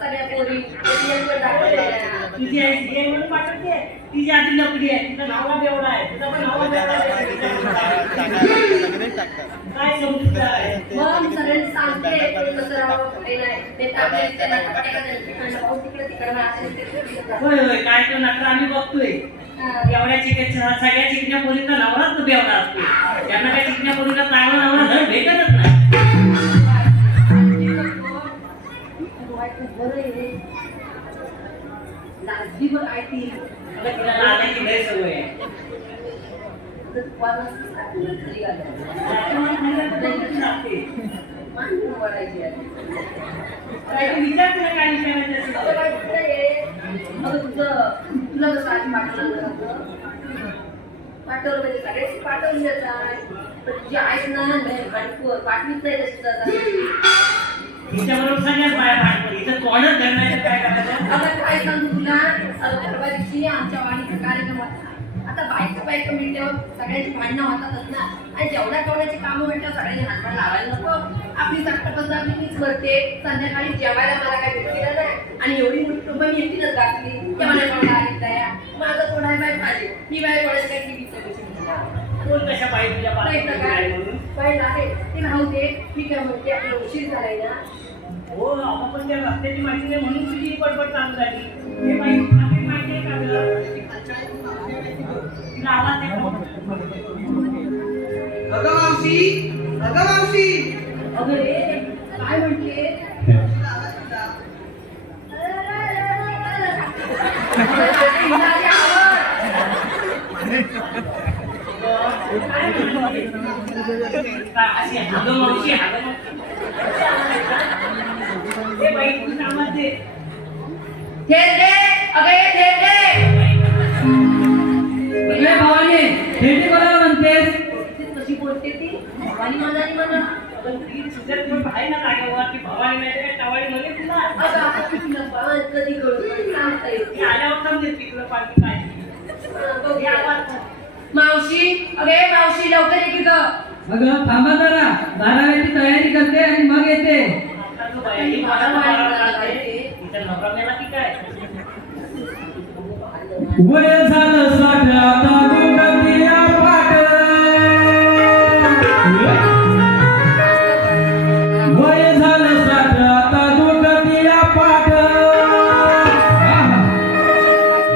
सगळ्या पोरी एकमेकांवर दाखवलेल्या. तुझी आई हे म्हणून पाठवते. तिची आधी लपडी आहे, तिचं नावा बेवडा आहे, तिचं पण नावा बेवडा आहे. सगळेच टाकतात. काय समजून आहे? मग मी सगळ्यांनी सांगते कोणी कसं राहावं काही नाही ते टाकले त्याला तिकडे तिकडे राहते. होय होय, काय तो नका आम्ही बघतोय. एवढ्या सगळ्या चिकण्या पोरीचा नवराच तो बेवडा असतो. त्यांना काय चिकण्या पोरीला चांगला नवरा धड भेटतच नाही. लाजली बघ आई ती. अगं तिला लाजायची लय सवय आहे. घरी आलं. त्याच्यामुळे तिला तर लवकर लागते. मांडून वळायची आहे. काय तू विचार तुला काय विचारायचं असेल अगं तर. बाई, कुठं आहे? अगं तुला कसं आधी पाठवलं होतं? पाठवलं म्हणजे सगळ्याची पाठवून देतात. पण तुझी आई ना पाठवीत नाही तशी जातात. तिच्याबरोबर सगळ्याच बाया भांडतात. हिचं तोंडच धरण्याचं काय करायचं? आता काय सांगू तुला परवा दिवशी आमच्या वाणीचा कार्यक्रम होता. आता बायका मिळल्यावर सगळ्यांची भांडणं होतातच ना आणि जेवढ्या तेवढ्याची कामं म्हटल्यावर सगळ्यांनी हातभार लावायला नको. आपली चटपट मीच करते. संध्याकाळी जेवायला मला काय भेटलेलं नाही आणि एवढी मोठी कुटुंब मी एकटीच घातली ते मला कोणाला आली तया. माझं कोण आहे बाय पाहिजे मी बाय कोणाला काय टीव्ही कोण कशा बाई तुझ्या प्रयत्न बाळाला काय म्हणून? पाहिजे आहे ते राहू दे. मी काय म्हणते आपला उशीर झालाय ना. हो, आपण पण त्या रस्त्याची माहिती नाही म्हणून तुझी ही बडबड चालू झाली. हे बाई आपली माहिती आहे का गं? तिला आवाज येतो. अगं मावशी, अगं मावशी. अगं रे काय म्हणते अशी अगं मावशी, अगं मावशी. हे बाई तुझं आवाज दे. अरे भावाने भेटी कोणाला म्हणतेस? कशी बोलते ती भवानी मनाली म्हणा अगं ती तुझ्या कोण आहे ना जागेवर ती भवानी माहिती काय टवाळी म्हणे तुला. अगं आपण तुला बाळ कधी कळून सांगता येईल ती आल्यावर समजेल तिकडं पाठी काय. हे आवाज मावशी अगे मावशी लवकर ये की ग अगं थांबा जरा, 12वीची तयारी करते आणि मग येते. आपला जो बाया ही माझा नवरा आहे, तिचा नवरा मेला की काय? वय झालं 60 आता दुर्गतीला पाठ. वय झालं 60 आता दुर्गतीला पाठ.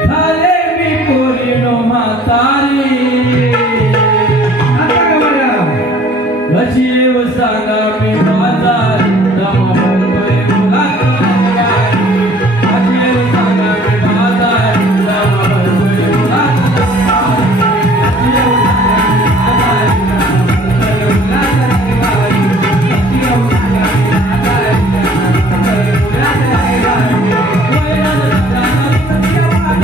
झाले मी पोरीनो म्हातारी. आता का बरं? कशी येऊ सांगा मी बाजार दमा भरतोय मुलाचा गाडी. कशी येऊ सांगा मी बाजार दमा भरतोय मुलाचा गाडी. कशी येऊ सांगा मी बाजार दमा भरतोय मुलाचा गाडी. कशी येऊ सांगा मी बाजार दमा भरतोय मुलाचा गाडी. वय झालं 60 आता दुर्गतीला पाठ.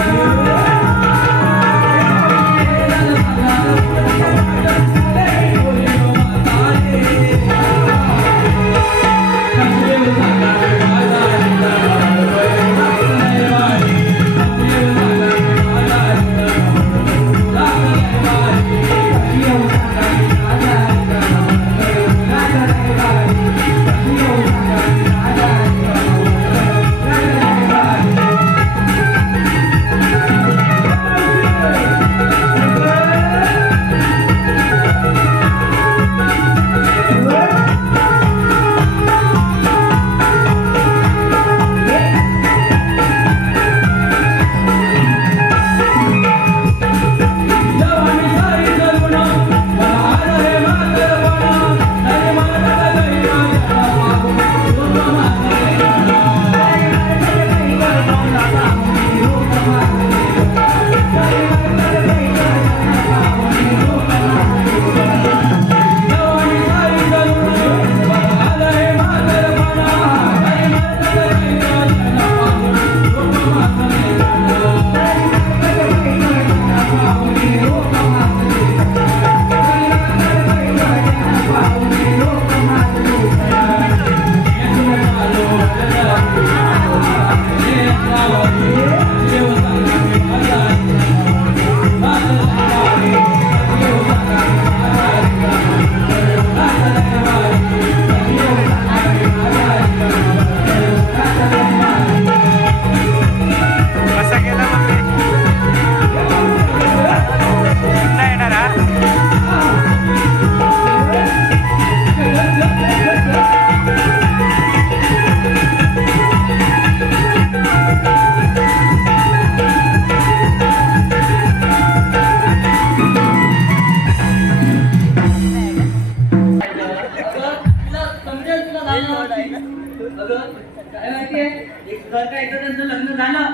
काय माहितीये एक घर का एकदा त्यांचं लग्न झालं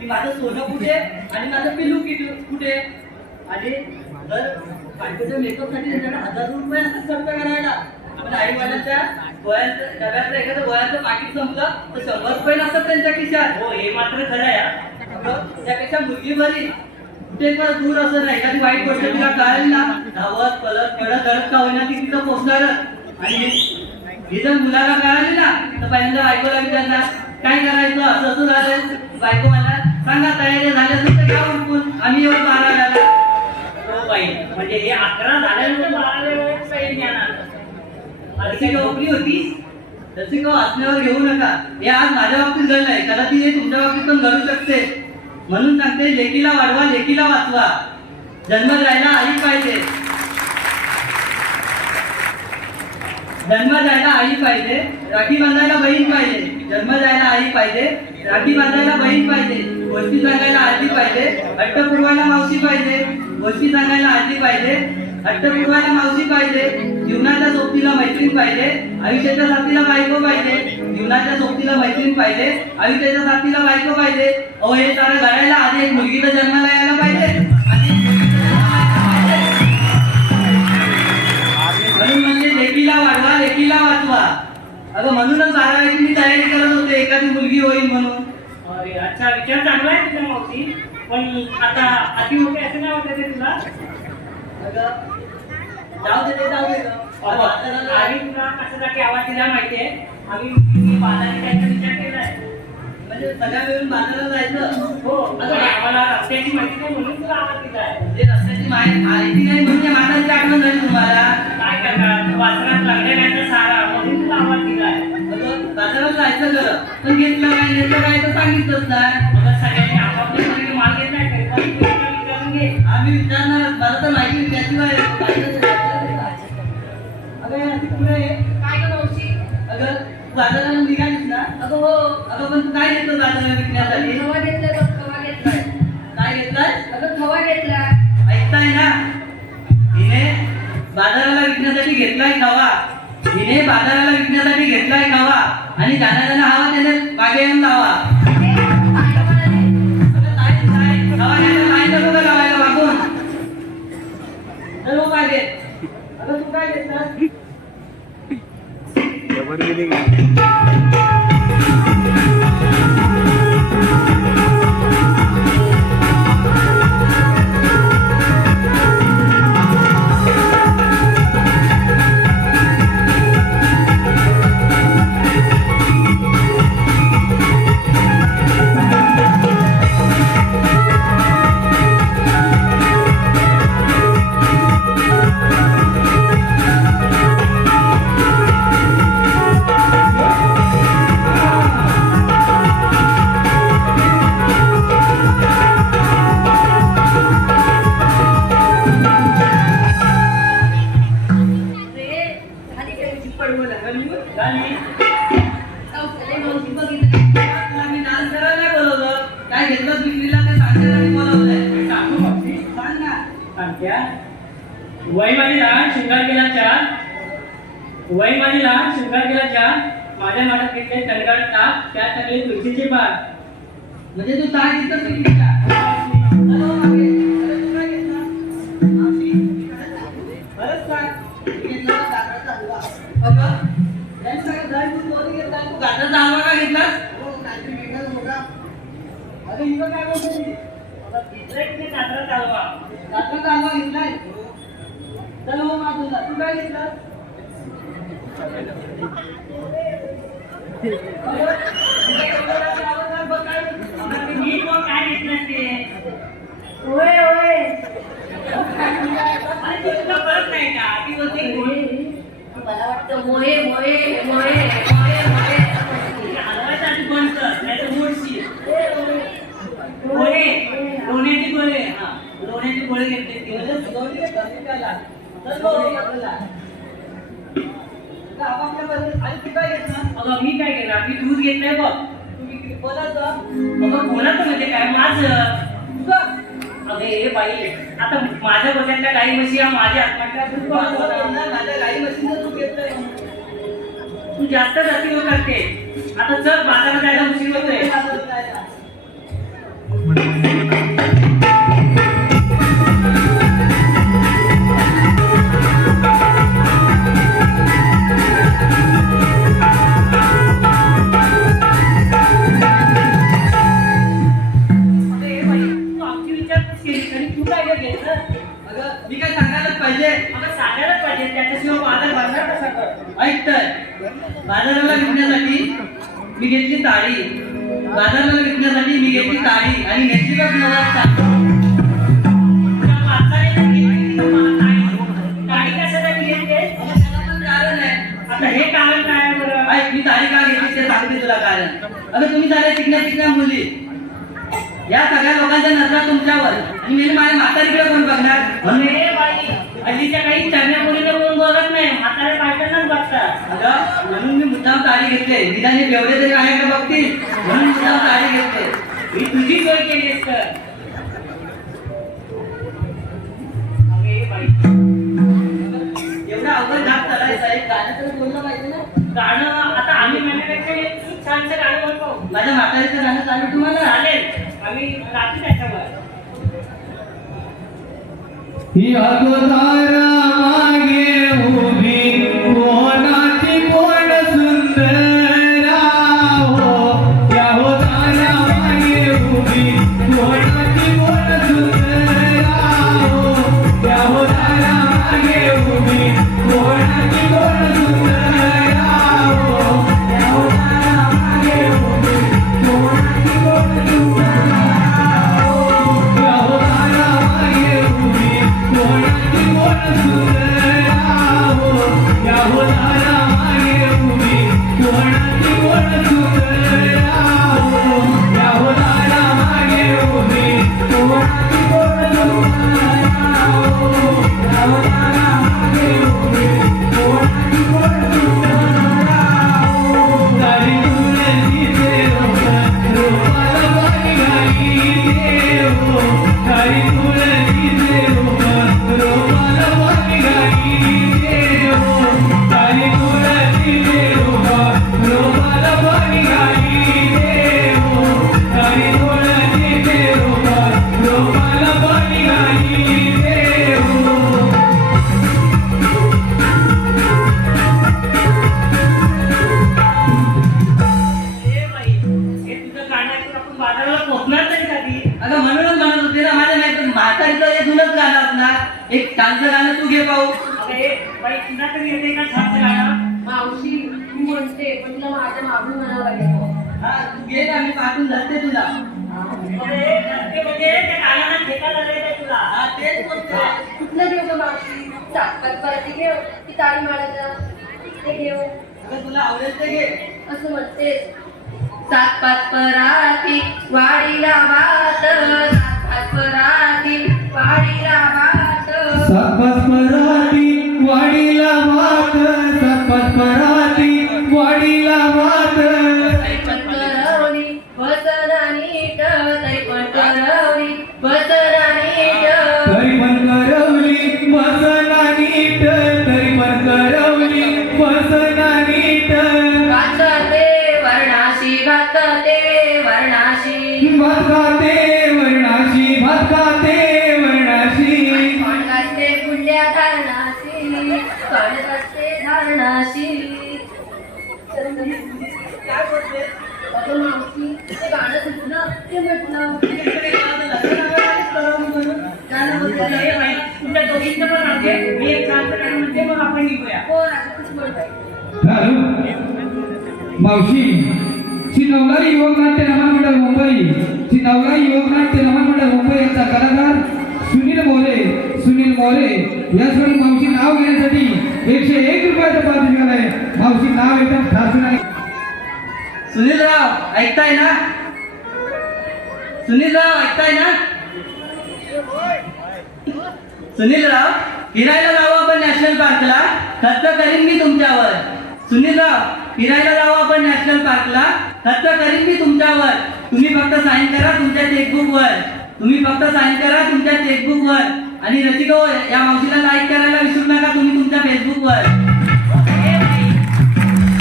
की माझं सोनं कुठे आणि माझं पिल्लू कुठे आणि जर बायकोच्या मेकअप साठी त्यांच्याकडे 1000 रुपये असतात खर्च करायला. आपण आई वडिलांच्या गोळ्यांचं डब्यातलं एखादं गोळ्यांचं पाकिट संपलं तर 100 रुपये नसतात त्यांच्या खिशात. हो हे मात्र खरं आहे. त्यापेक्षा मुलगी बरी कुठे पण दूर असं नाही, एखादी वाईट गोष्ट तिला कळेल ना, धावत पलत कडत धडत का होईना ती तिथं पोचणार. आणि ही जर मुलाला कळाली ना तर पहिल्यांदा बायकोला विचारणार काय करायचं, असं असं झालं. बायको मला सांगा तयारी झाल्या तर घ्या उरकून, आम्ही येऊ 12 हो बाई, म्हणजे हे 11 झाल्यानंतर 12 अशी नोकरी होती तशी का वाचण्यावर घेऊ नका. हे आज माझ्या बाबतीत घडलंय, कदाचित हे तुमच्या बाबतीत पण घडू शकते. म्हणून सांगते लेकीला वाढवा, लेकीला वाचवा. जन्म द्यायला आई पाहिजे, जन्म द्यायला आई पाहिजे, राखी बांधायला बहीण पाहिजे. जन्म द्यायला आई पाहिजे, राखी बांधायला बहीण पाहिजे. गोष्टी सांगायला आजी पाहिजे, हट्ट पुरवायला मावशी पाहिजे. गोष्टी सांगायला आजी पाहिजे, हट्ट पुरवायला मावशी पाहिजे. जीवनाच्या सोबतीला मैत्रीण पाहिजे, आयुष्याच्या साथीला बायको पाहिजे. जीवनाच्या सोबतीला मैत्रीण पाहिजे, आयुष्याच्या साथीला बायको पाहिजे. अहो हे सारं घडायला आधी एक मुलगी तर जन्माला यायला पाहिजे. आधी एक मुलगी तर जन्माला यायला पाहिजे. म्हणून म्हणजे लेकीला वाढवा, लेकीला वाचवा. अगं म्हणूनच 12वीची मी तयारी करत होते, एखादी मुलगी होईल म्हणून. अरे अच्छा, विचार चांगला आहे तुझ्या मावशी. पण आता अति होते असं नाही वाटत आहे तुला? अगं जाऊ दे, जाऊ दे गं. आणि तुला कशासाठी आवाज दिला माहितीये? आम्ही बाजारात जायचा विचार केलाय. म्हणजे सगळ्या मिळून बाजाराला जायचं. हो, आता आम्हाला रस्त्याची माहिती नाही म्हणून तुला आवाज दिलाय. ते रस्त्याची माहिती नाही म्हणजे म्हातारीची आठवण झाली तुम्हाला. काय करणार, बाजारात लागलेला सारा म्हणून तुला आवाज दिलाय. अगं बाजारात जायचं खरं, पण घेतलं काय नेतलं काय तर सांगितलंच नाही. आता सगळ्यांनी आपापल्या परीने माल घेतलाय का? पण तू एकदा विचारून घे. आम्ही विचारणार, मला तर माहिती त्याशिवाय. अगं अशी पुढे ये. काय ग मावशी? अगं तू बाजाराला निघालीस ना? अगं हो, अगं पण तू काय घेतलं बाजाराला विकण्यासाठी? खवा घेतलाय बघ, खवा घेतलाय. काय घेतलाय? अगं खवा घेतलाय. ऐकताय ना? हिने बाजाराला विकण्यासाठी घेतलाय खवा. हिने बाजाराला विकण्यासाठी घेतलाय खवा आणि जाण्याला हवा त्याने मागे येऊन लावा. खवा घ्यायला नाही नको का लावायला मागून? चल मागे. अगं तू काय घेतलास? आम्ही डान्स करायला नाही बोलवलं. काय घेतलं विक्रीला ते सांगायला नाही बोलवलंय. सांगू मावशी? सांग ना. सांगत्या. वय माझी लहान, शृंगार केला चार. वय माझी लहान, शृंगार केला चार. माझ्या मनात घेतले तडगाड ताप, त्यात टाकले तुळशीचे पार. म्हणजे तू काय घेतलं विक्रीला? चलो मागे. अरे तू काय घेतलं? खरंच सांग. मी घेतला गाजराचा हलवा. अगं त्यांनी सांगितलं तू कोणी घेतला? तू गाजराचा हलवा का घेतलास? अगं हिचं काय बोलतो मी? घेतलंय की ते कात्रज हलवा. गाजराचा हलवा घेतलाय. चल हो माधुला, तू काय घेतलास? मी कोण काय घेतलं ते? होय होय. आणि ते तुला कळत नाही का? ती बोलते कोण? मला वाटतं मोहे मोहे मोहे मोहे मोहे. हलवायचं आधी बंद कर, नाही तर मोडशील. गोळे, लोण्याचे गोळे. हा, लोण्याचे गोळे घेतले. दिवस शिकवली का त्याला? चल हो आपल्याला. आपापल्या पद्धतीने. आणि तू काय घेतलं? अगं मी काय केलं? मी दूध घेतलंय बघ. तू कोणाचं? अगं कोणाचं म्हणजे काय? माझं. तुझं? अगं हे बाई, आता माझ्या बघितल्या गाई म्हशी या माझ्या आत्म्यातल्या दूध कोणाचं? माझ्या गाई म्हशीचं तू घेतलंय. तू जास्त जाती होत करते. आता चल बाजारात जायला उशीर होतोय. मी काय सांगायलाच पाहिजे. सांगायलाच पाहिजे, त्याच्याशिवाय बाजार भरणार कसा कर? ऐक तर, बाजाराला विकण्यासाठी मी घेतली ताडी. बाजाराला विकण्यासाठी मी घेतली ताडी आणि नेटलीच नवा. गाडी कशासाठी घेते? कारण आहे. आता हे कारण काय आहे बरं? ऐक, मी ताडी का घेतली ते सांगते तुला कारण. अगं तुम्ही झाले शिकण्या मुली. या सगळ्या लोकांच्या नजरा तुमच्यावर आणि मी माझ्या म्हातारीकडे कोण बघणार? म्हणून हे बाई, हल्लीच्या काही चरण्या मुलीला कोण बघत नाही, म्हाताऱ्या बायकांनाच बघतात. अगं म्हणून मी मुद्दाम ताडी घेतले. निदान हे बेवडे तरी आहे का बघतील म्हणून मुद्दाम ताडी घेतले. ही तुझी सोय केलीस तर अरे बाई एवढा अवघड धाक करायचा एक गाणं तर बोललं पाहिजे ना. गाणं आता आम्ही म्हणण्यापेक्षा एक छानसं गाणं म्हणतो. माझ्या म्हातारीचं गाणं चालू तुम्हाला चालेल. आम्ही रात्री त्याच्यावर अगोदर मागे उभी कोणाची कोण सुंदरा हो. अगोदर मागे उभी कोणाची कोण सुंदरा हो. अगोदर मागे उभी कोणाची कोण सुंदरा हो. अगोदर मागे उभी कोणाची कोण सुंदरा हो. अगोदर मागे उभी कोणाची कोण सुंदरा हो. अगोदर मागे उभी कोणाची कोण सुंदरा हो. अगोदर मागे उभी कोणाची कोण सुंदरा हो. अगोदर मागे उभी कोणाची कोण सुंदरा हो. गाडी तुळशी देव रूपाला बाई गाई देव. गाडी तुळशी देव रूपाला बाई गाई देव. गाडी तुळशी देव रूपाला बाई गाई देव. गाडी तुळशी देव रूपाला बाई गाई देव. ए बाई हे तुझं गाणं ऐकून आपण बाजाराला पोहोचणार नाही कधी. अगं म्हणूनच म्हणत होते ना माझ्या नाही म्हातारीचं हे जुनच गाणं असणार. एक छानसं गाणं तू घे पाहू. अगं ए बाई तुला तरी येते का छानसं गाणं. मावशी मी म्हणते पण तुला माझ्या मागून म्हणावं लागेल. हा तू घे ना मी पाठवून धरते तुला. अरे घरचे म्हणजे त्या गाण्याला ठेका झालेला आहे तुला. हा तेच बोलतोय. कुठलं घेऊ का मावशी? चाकपात पराठी घेऊ की ताळी मारायचं ते घेऊ अगं तुला आवडेल ते घे. असं म्हणते. सातपात पराठी वाडीला वात. सातपात पराठी वाडीला वात. सातपात पराठी वाडीला वात. सातपात पराठी वाडीला वात. तैपण करवली बसना नीट. तैपण करवली बसना नीट. तरी पण करवली बसना नीट. तरी पण करवली बसना नीट. वाचते वर्णाशी वाचते वर्णाशी. भात खाते वर्णाशी. भात खाते वर्णाशी. कोण गाते गुंड्या धारणाशी. कोण गाते धारणाशी. काय बोलते. अगं मावशी ते गाणं सुचलं ते म्हटलं. गाणं बोलते. ए बाई तुमच्या दोघींचं पण राहते. मी एक छानसं गाणं म्हणते मग आपण निघूया. हो आता तूच बोलताय. मावशी श्री नवलाई युवक नाट्य नमन मंडळ मुंबई. श्री नवलाई युवक नाट्य नमन मंडळ मुंबई यांचा कलाकार सुनील मोरे याचवेळी मावशी नाव घेण्यासाठी 101 रुपयाचं पारितोषिक आहे. मावशी नाव एकदम ठासून आहे. सुनीलराव ऐकताय ना. सुनीलराव ऐकताय ना. सुनीलराव फिरायला जाऊ आपण नॅशनल पार्कला. खर्च करीन मी तुमच्यावर. सुनीलराव फिरायला जाऊ आपण नॅशनल पार्कला. खर्च करीन मी तुमच्यावर. तुम्ही फक्त साईन करा तुमच्या चेकबुकवर. तुम्ही फक्त साईन करा तुमच्या चेकबुकवर. आणि रसिको या मावशीला लाईक करायला विसरू नका तुम्ही तुमच्या फेसबुकवर. ए बाई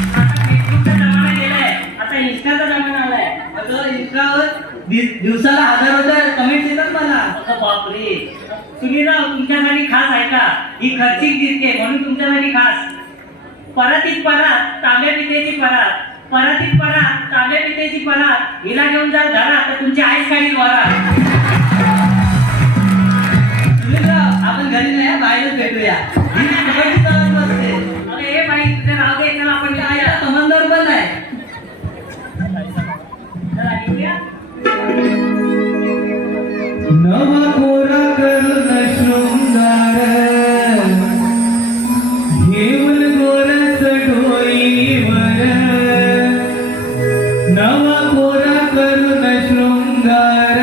आता फेसबुकचा जमाना गेलाय. आता इंस्टाचा जमाना आलाय. अगं इंस्टावर दिवसाला हजारोच्या कमेंट्स येतात मला. अगं बापरे. सुनीलराव तुमच्यासाठी खास आहे का. ही खर्चिक दिसते म्हणून तुमच्यासाठी खास. परातीत परात तांब्या पितेची परात. परातीत परात तांब्या पितेची परात. हिला घेऊन जर घरात तर तुमची आईच काही वरात. सुनीलराव आपण घरी नाही बाहेरच भेटूया. ही कबड्डी चालत बसते. अरे हे बाई तुझं राहू दे. चला आपण या जाऊया. समंदर पण आहे. चला निघूया. नवा कोरा करून शृंगार घेऊन गोरस डोईवर. नवा कोरा करून शृंगार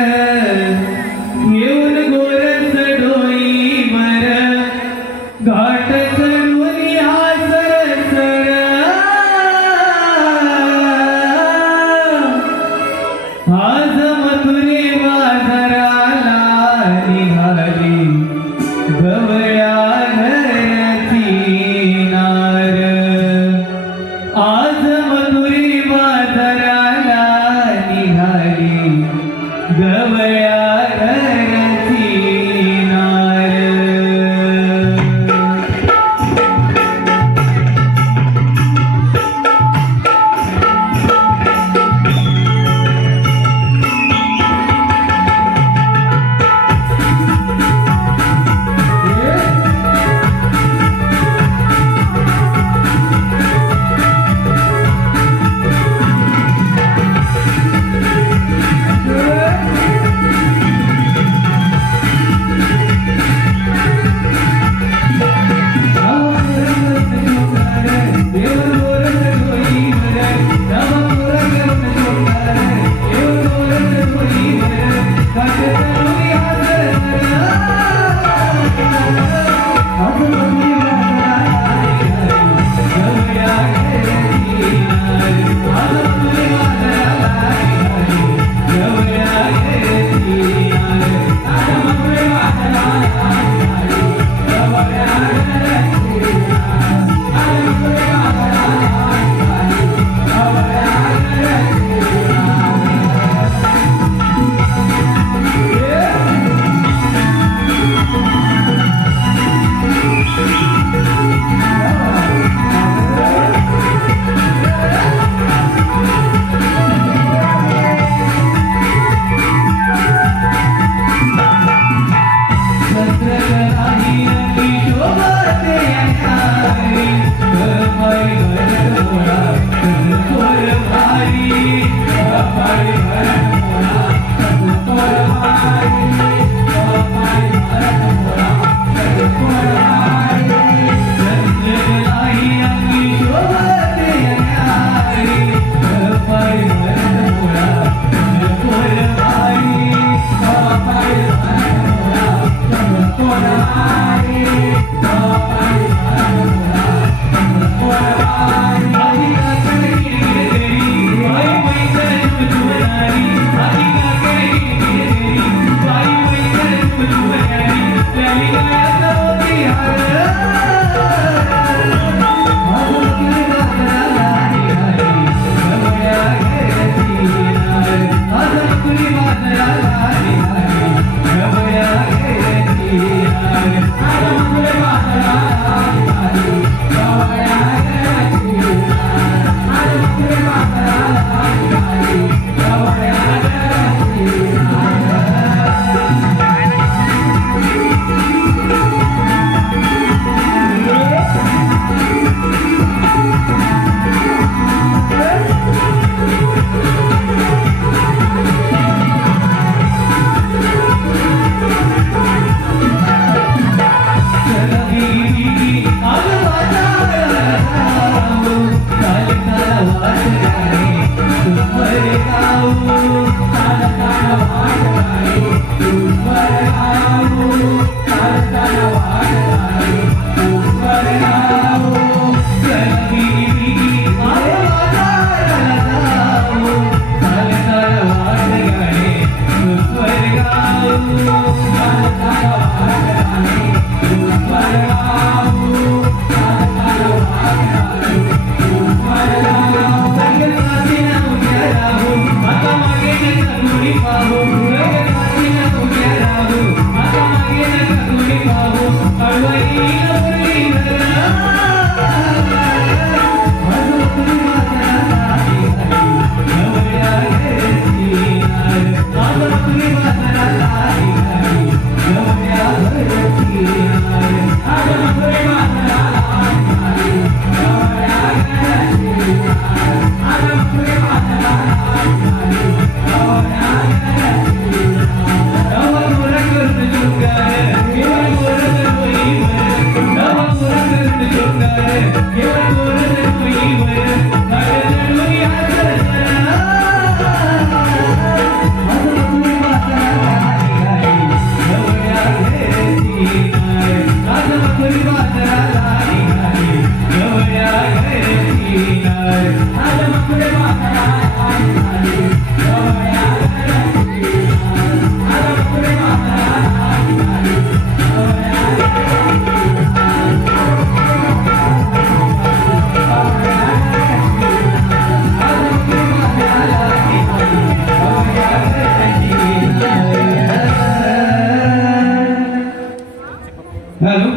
हॅलो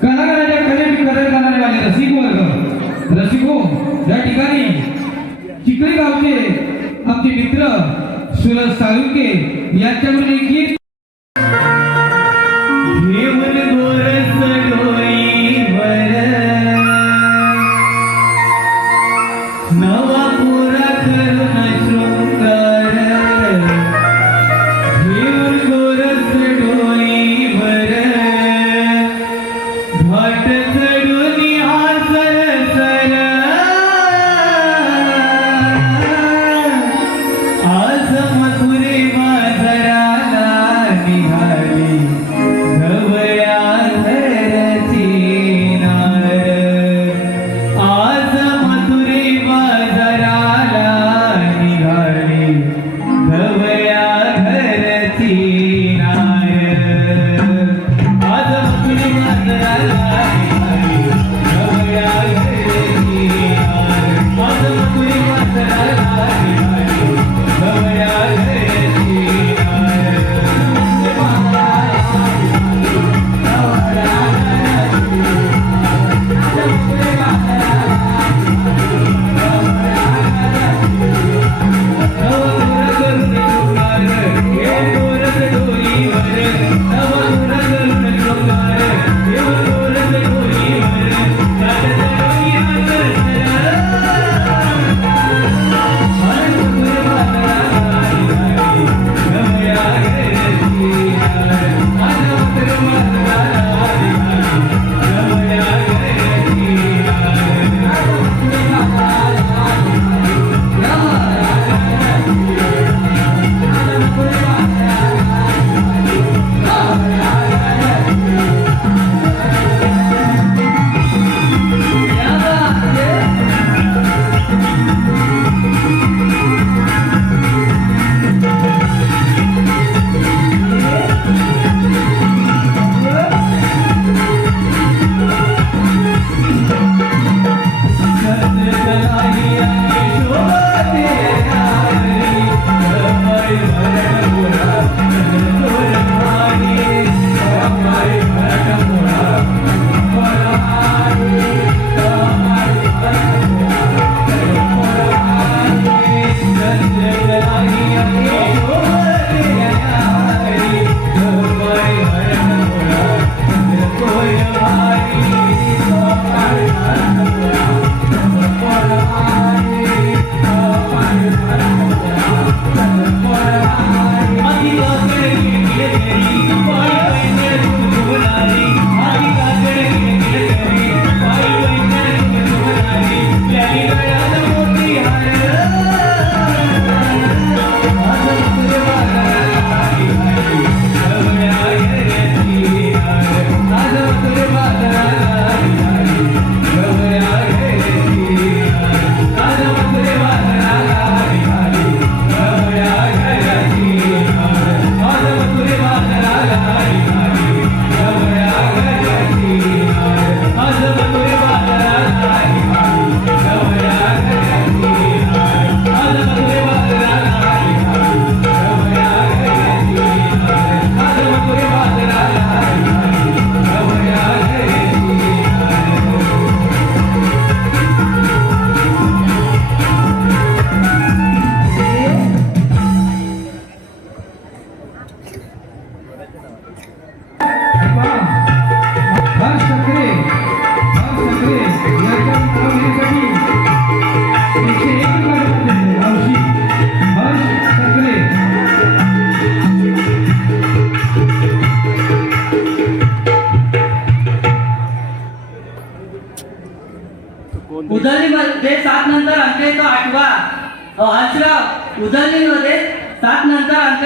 कलाकाराच्या कलेची कदर करणारे माझे रसिक वर्ग रसिको या ठिकाणी चिखली गावचे आमचे मित्र सुरज साळुंके यांच्याकडून एक गीत घेऊन गोरस डोईवर नवा पुरा करून शृंगार घेऊन गोरस डोईवर घाट चढून हा सरसर आज मथुरे बाजाराला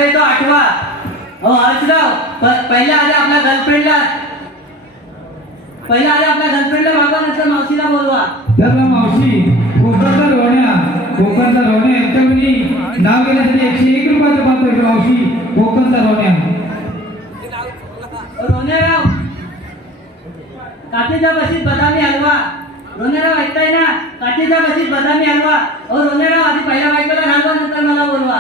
आहे तो आठवा. हो हर्षराव, पहिल्या आधी आपल्या गर्लफ्रेंडला मागवा, नंतर मावशीला बोलवा. त्याला मावशी कोकणचा रोण्या यांच्याकडे नाव घेण्यासाठी 101 रुपयाचं पात्र मावशी कोकणचा रोण्या. रोनेराव, काठीच्या बशीत बदामी हलवा. रोनेराव ऐकताय ना? काठीच्या बशीत बदामी हलवा. हो रोनेराव, आधी पहिल्या बायकोला घालवा, नंतर मला बोलवा.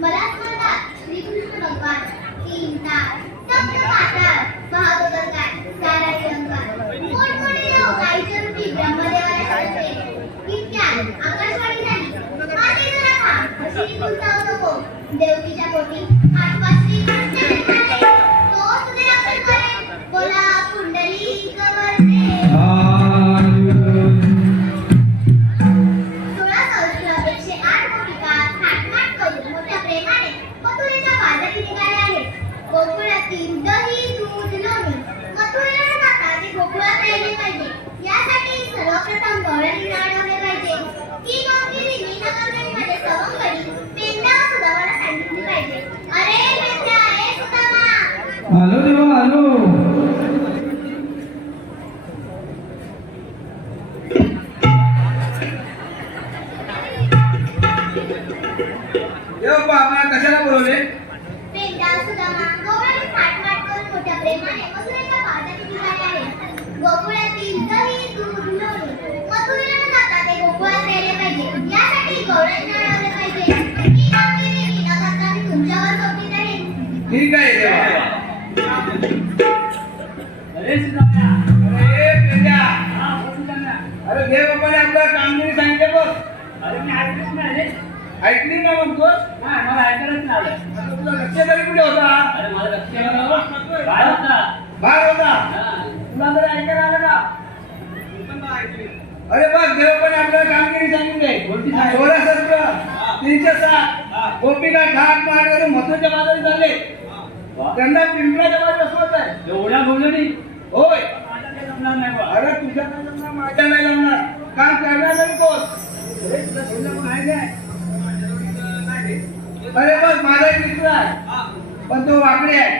मला स्मरणात श्रीकृष्ण भगवान तीन तार सप्त पाताळ महागोदरकार सारा निरंकार मोठमोठे लोक आईच्या रूपी ब्रह्मदेवाला शरण गेले. इतक्यात आकाशवाणी झाली, मागे जरा थांब, अशी गुंतावू नको. देवकीच्या पोटी आठवा श्रीकृष्ण जन्माले, तोच तुझे रक्षण करेल. बोला पुंडलिक वरदे. 16 सहस्र 108 गोपिका थाटमाट करून मोठ्या प्रेमाने मथुरेच्या बाजारी निघाल्या आहेत. गोकुळातील दही दूध लोणी मथुरेला न जाता ते गोकुळात राहिले पाहिजे. यासाठी सर्वप्रथम गवळणी मिळवले पाहिजे. ती गोपिनी मीनगरमध्ये सवंगडी पेंडा सुदामाला सांगितली पाहिजे. अरे पेंडा, अरे सुदामा. आलो देवा आलो. आम्हाला कशाला बोलवले? पेंडा सुदामा गवळणी थाटमाट करून मोठ्या प्रेमाने मथुरेच्या बाजारी निघाले आहेत. गोकुळातील दही दूध लोणी मथुरेला न जाता ते गोकुळात राहिले पाहिजे. यासाठी गवळणी मिळवले पाहिजे. ही गोपिनी मीनगरचा मी तुमच्यावर सोपवीत आहे. ठीक आहे देवा. अरे सुदाम्या, अरे पेंड्या, हा बोल सुदाम्या. अरे देवबापाने आपल्याला कामगिरी सांगितलं बघ. अरे मी ऐकलंच नाही रे. ऐकली ना म्हणतोस? नाही, मला ऐकायलाच नाही आलं. आता तुला लक्ष तरी कुठे होता? अरे मला लक्ष नव्हतं. काय होता? बाहेर होता. हा. तुला तरी ऐकायला आलं का? अरे बघ, देवबापाने आपल्याला कामगिरी सांगितली. कोणती सांगितली? 16 सहस्र 307 गोपिका ठाक मार करून मथुरेच्या बाजारी चालले. त्यांना पिंपळाच्या बाजूला बसवत आहे. एवढ्या बोलणी होय. माझा काही जमणार नाही बा. अरे तुझ्या नाही जमणार, माझ्या नाही जमणार. काम करणार नाही कोण? अरे तुला बोलणं पण आहे काय? अरे बघ, माझा एक मित्र आहे, पण तो वाकडे आहे.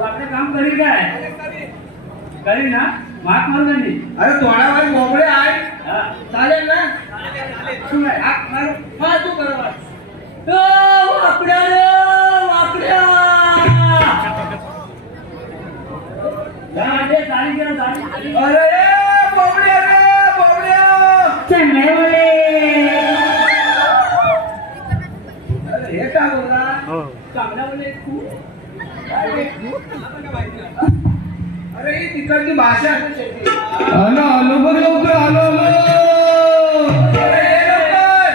वाकडे काम करील काय? करील ना? माक मारू त्यांनी. अरे तोंडावर बोबडे आहे. हा. चालेल ना? तू आहे, हाक मार. हा, तू बरोबर. वाकड्या रे, वाकड्या. अरे बोबड्या रे, बोबड्या. चांगले बोले. अरे हे काय बोलला? चांगला बोले खूप. अरे ही तिकडची भाषा असू शकते. आलो आलो बघ लवकर आलो आलो. अरे हे लवकर.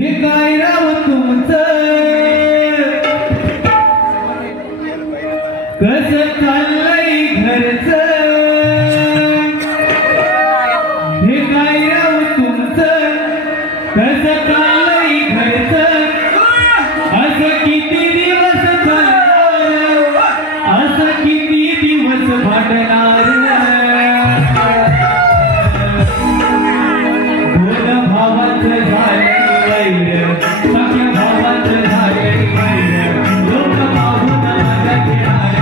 हे काय राव तुमचं कसं चाललंय घरचं. हे काय राव तुमचं कसं चाललंय घरचं. असं किती दिवस चालणार, असं किती दिवस भांडणार. दोन भावाचं झालं वैर, सख्या भावाचं झालं वैर. लोक पाहून माझा घेणार,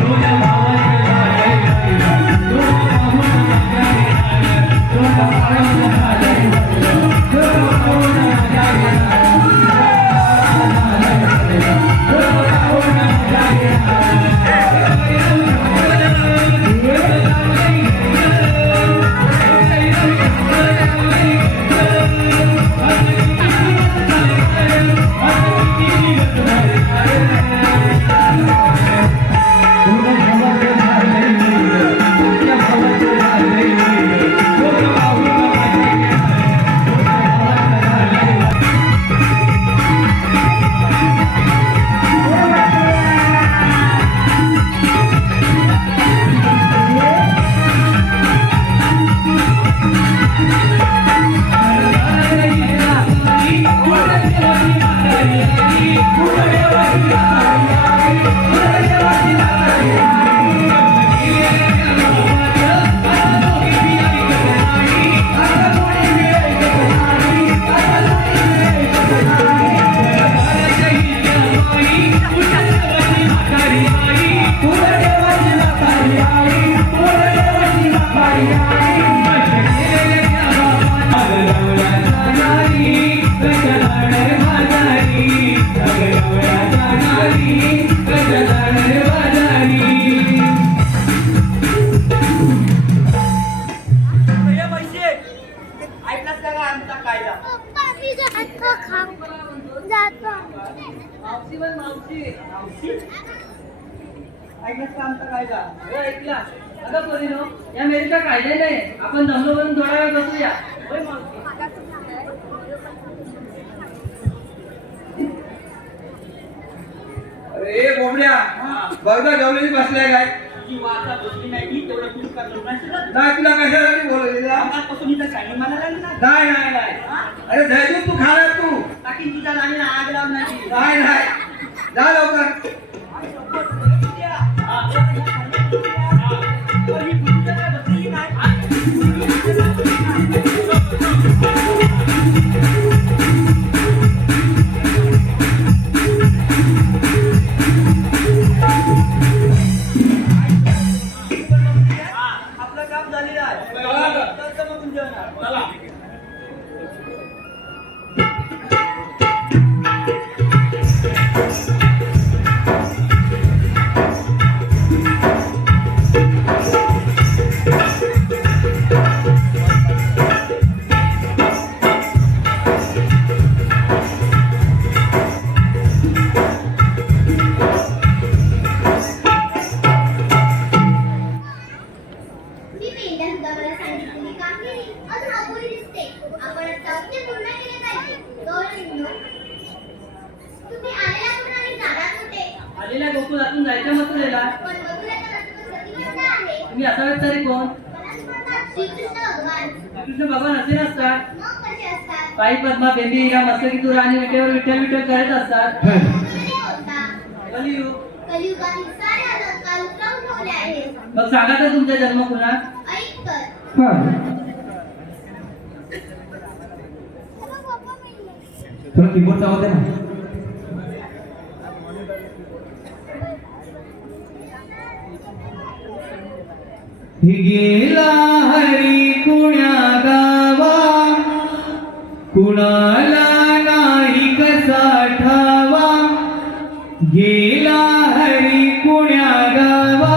दोन भावाचं झालं काढण्याचं काम करायला हो ऐकला अगं पोरीनो या मेरीचा काढले नाही आपण जमलो म्हणून थोडा वेळ बसूया होय मावशी अरे बोबड्या बघा गवळी बसलाय काय जी वाचा बसली नाही तेवढं तुम्ही करणार नाही तुला कशासाठी बोलवलेला आजपासून इथं काही म्हणाला नाही नाही नाही नाही अरे धैर्य तू खाणार तू टाकीन तुझ्या राणीला आग लावून नाही नाही नाही जा लवकर आपलं काम झालेलं आहे तर मग गुंजवणार मी पेंड्या सुद्धा मला सांगितलेली कामगिरी अजून अपुरी दिसते. आपण आता ते पूर्ण केले पाहिजे. गौरवनो, तुम्ही आलेला कुठून आणि जाणार कुठे? आलेल्या गोकुळातून जायच्या मथुरेला पण मथुरेचा रस्ता गतिमान आहे. तुम्ही असावेत तरी कोण मला म्हणतात श्रीकृष्ण भगवान. श्रीकृष्ण भगवान असे नसतात मग कसे असतात? पायी पद्मा बेंबी हिरा मस्तकी तुरा आणि विटेवर विठ्ठल विठ्ठल करत असतात मथुरे होता. कलियुग कलियुगातील सारे अलंकार उतरवून ठेवले आहेत. मग सांगा तर तुमचा जन्म कुणा ऐक तर. थोडं कीबोर्डचा आवाज आहे ना गेला हरी कुण्या गावा कुणाला नाही कसा ठावा गेला हरी कुण्या गावा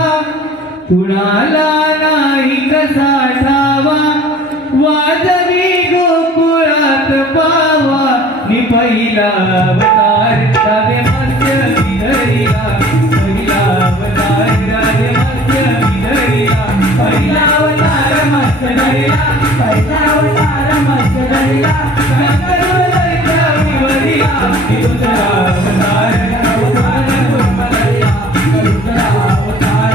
कुणाला नाही कसा ठावा वाजवी गोकुळात पावा नि पहिला अवतार राधे मत्स्य विधरीला पहिला अवतार राधे मत्स्य विधरीला पहिला अवतार मत्स्य धरीला पहिला अवतार मत्स्य धरीला शंकरवरच्या विवरीला दुसरा अवतार कुर्मधरीला दुसरा अवतार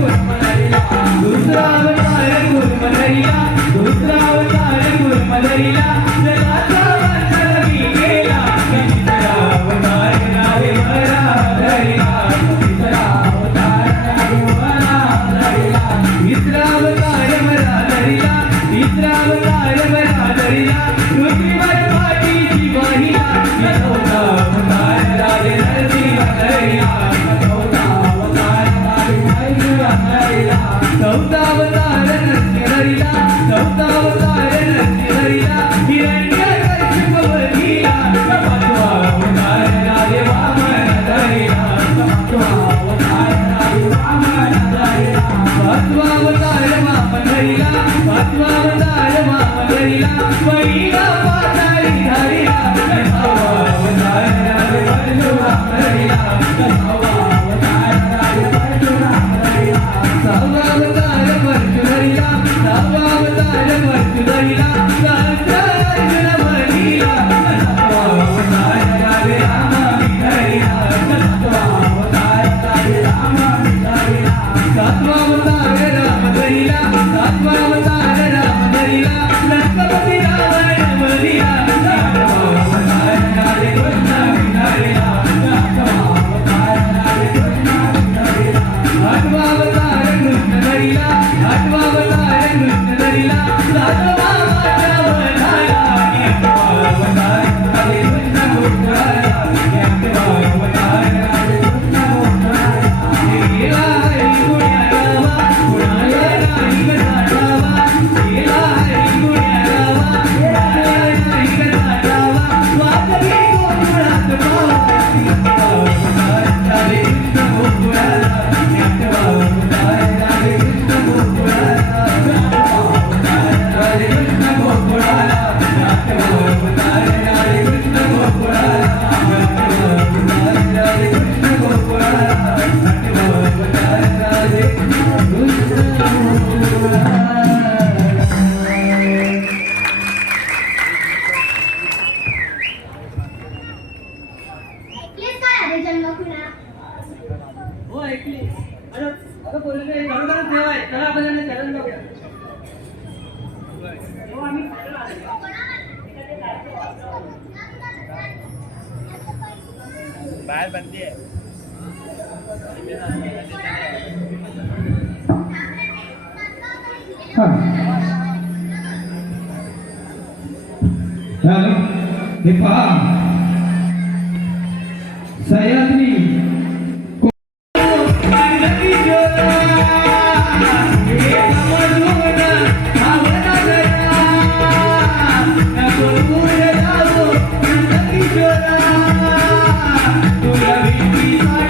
कुर्मधरीला दुसरा अवतार कुर्मधरीला दुसरा अवतार कुर्मधरीला जगाचा वंदन मी केला तिसरा अवतार राधे मला धरीला तिसरा अवतार राधे मला धरीला तिसरा अवतार मला धरीला तिसरा अवतार मला धरीला पृथ्वीवर पाठीची वाहिला चौथा अवतार राधे नरसिंह धरीला चौथा अवतार राधे नरसिंह धरीला चौथा अवतार नरसिंह धरीला चौथा अवतार नरसिंह धरीला हिरण्यकशिप वधिला पाचवा अवतार राधे वामन धरीला पाचवा अवतार राधे वामन धरीला पाचवा अवतार वामन धरीला पाचवा अवतार वामन धरीला पहिला पाताळी धरीला सहावा अवतार राधे परशुराम धरीला सहावा अवतार राधे परशुराम धरीला सहावा अवतार परशु धरीला सहावा अवतार परशु धरीला सहस्रार्जुन भरीला सातवा अवतार राधे राम धरीला सातवा अवतार राधे राम धरीला सातवा अवतार राम धरीला सातवा अवतार राम धरीला लक्ष्मणपती रावण वरीला सातवा अवतार राधे कृष्ण धरीला सातवा अवतार राधे कृष्ण धरीला आठवा अवतार कृष्ण धरीला आठवा अवतार कृष्ण धरीला सातवा माधव झाला आठवा अवतार राधे कृष्ण धरीला आठवा अवतार राधे कृष्ण धरीला गेला हरी कुण्या गावा कुणाला नाही कसा ठावा खरोखरच देव आहे. चला आपण त्यांना शरण जाऊया. हॅलो हे पहा सह्याद्री तुला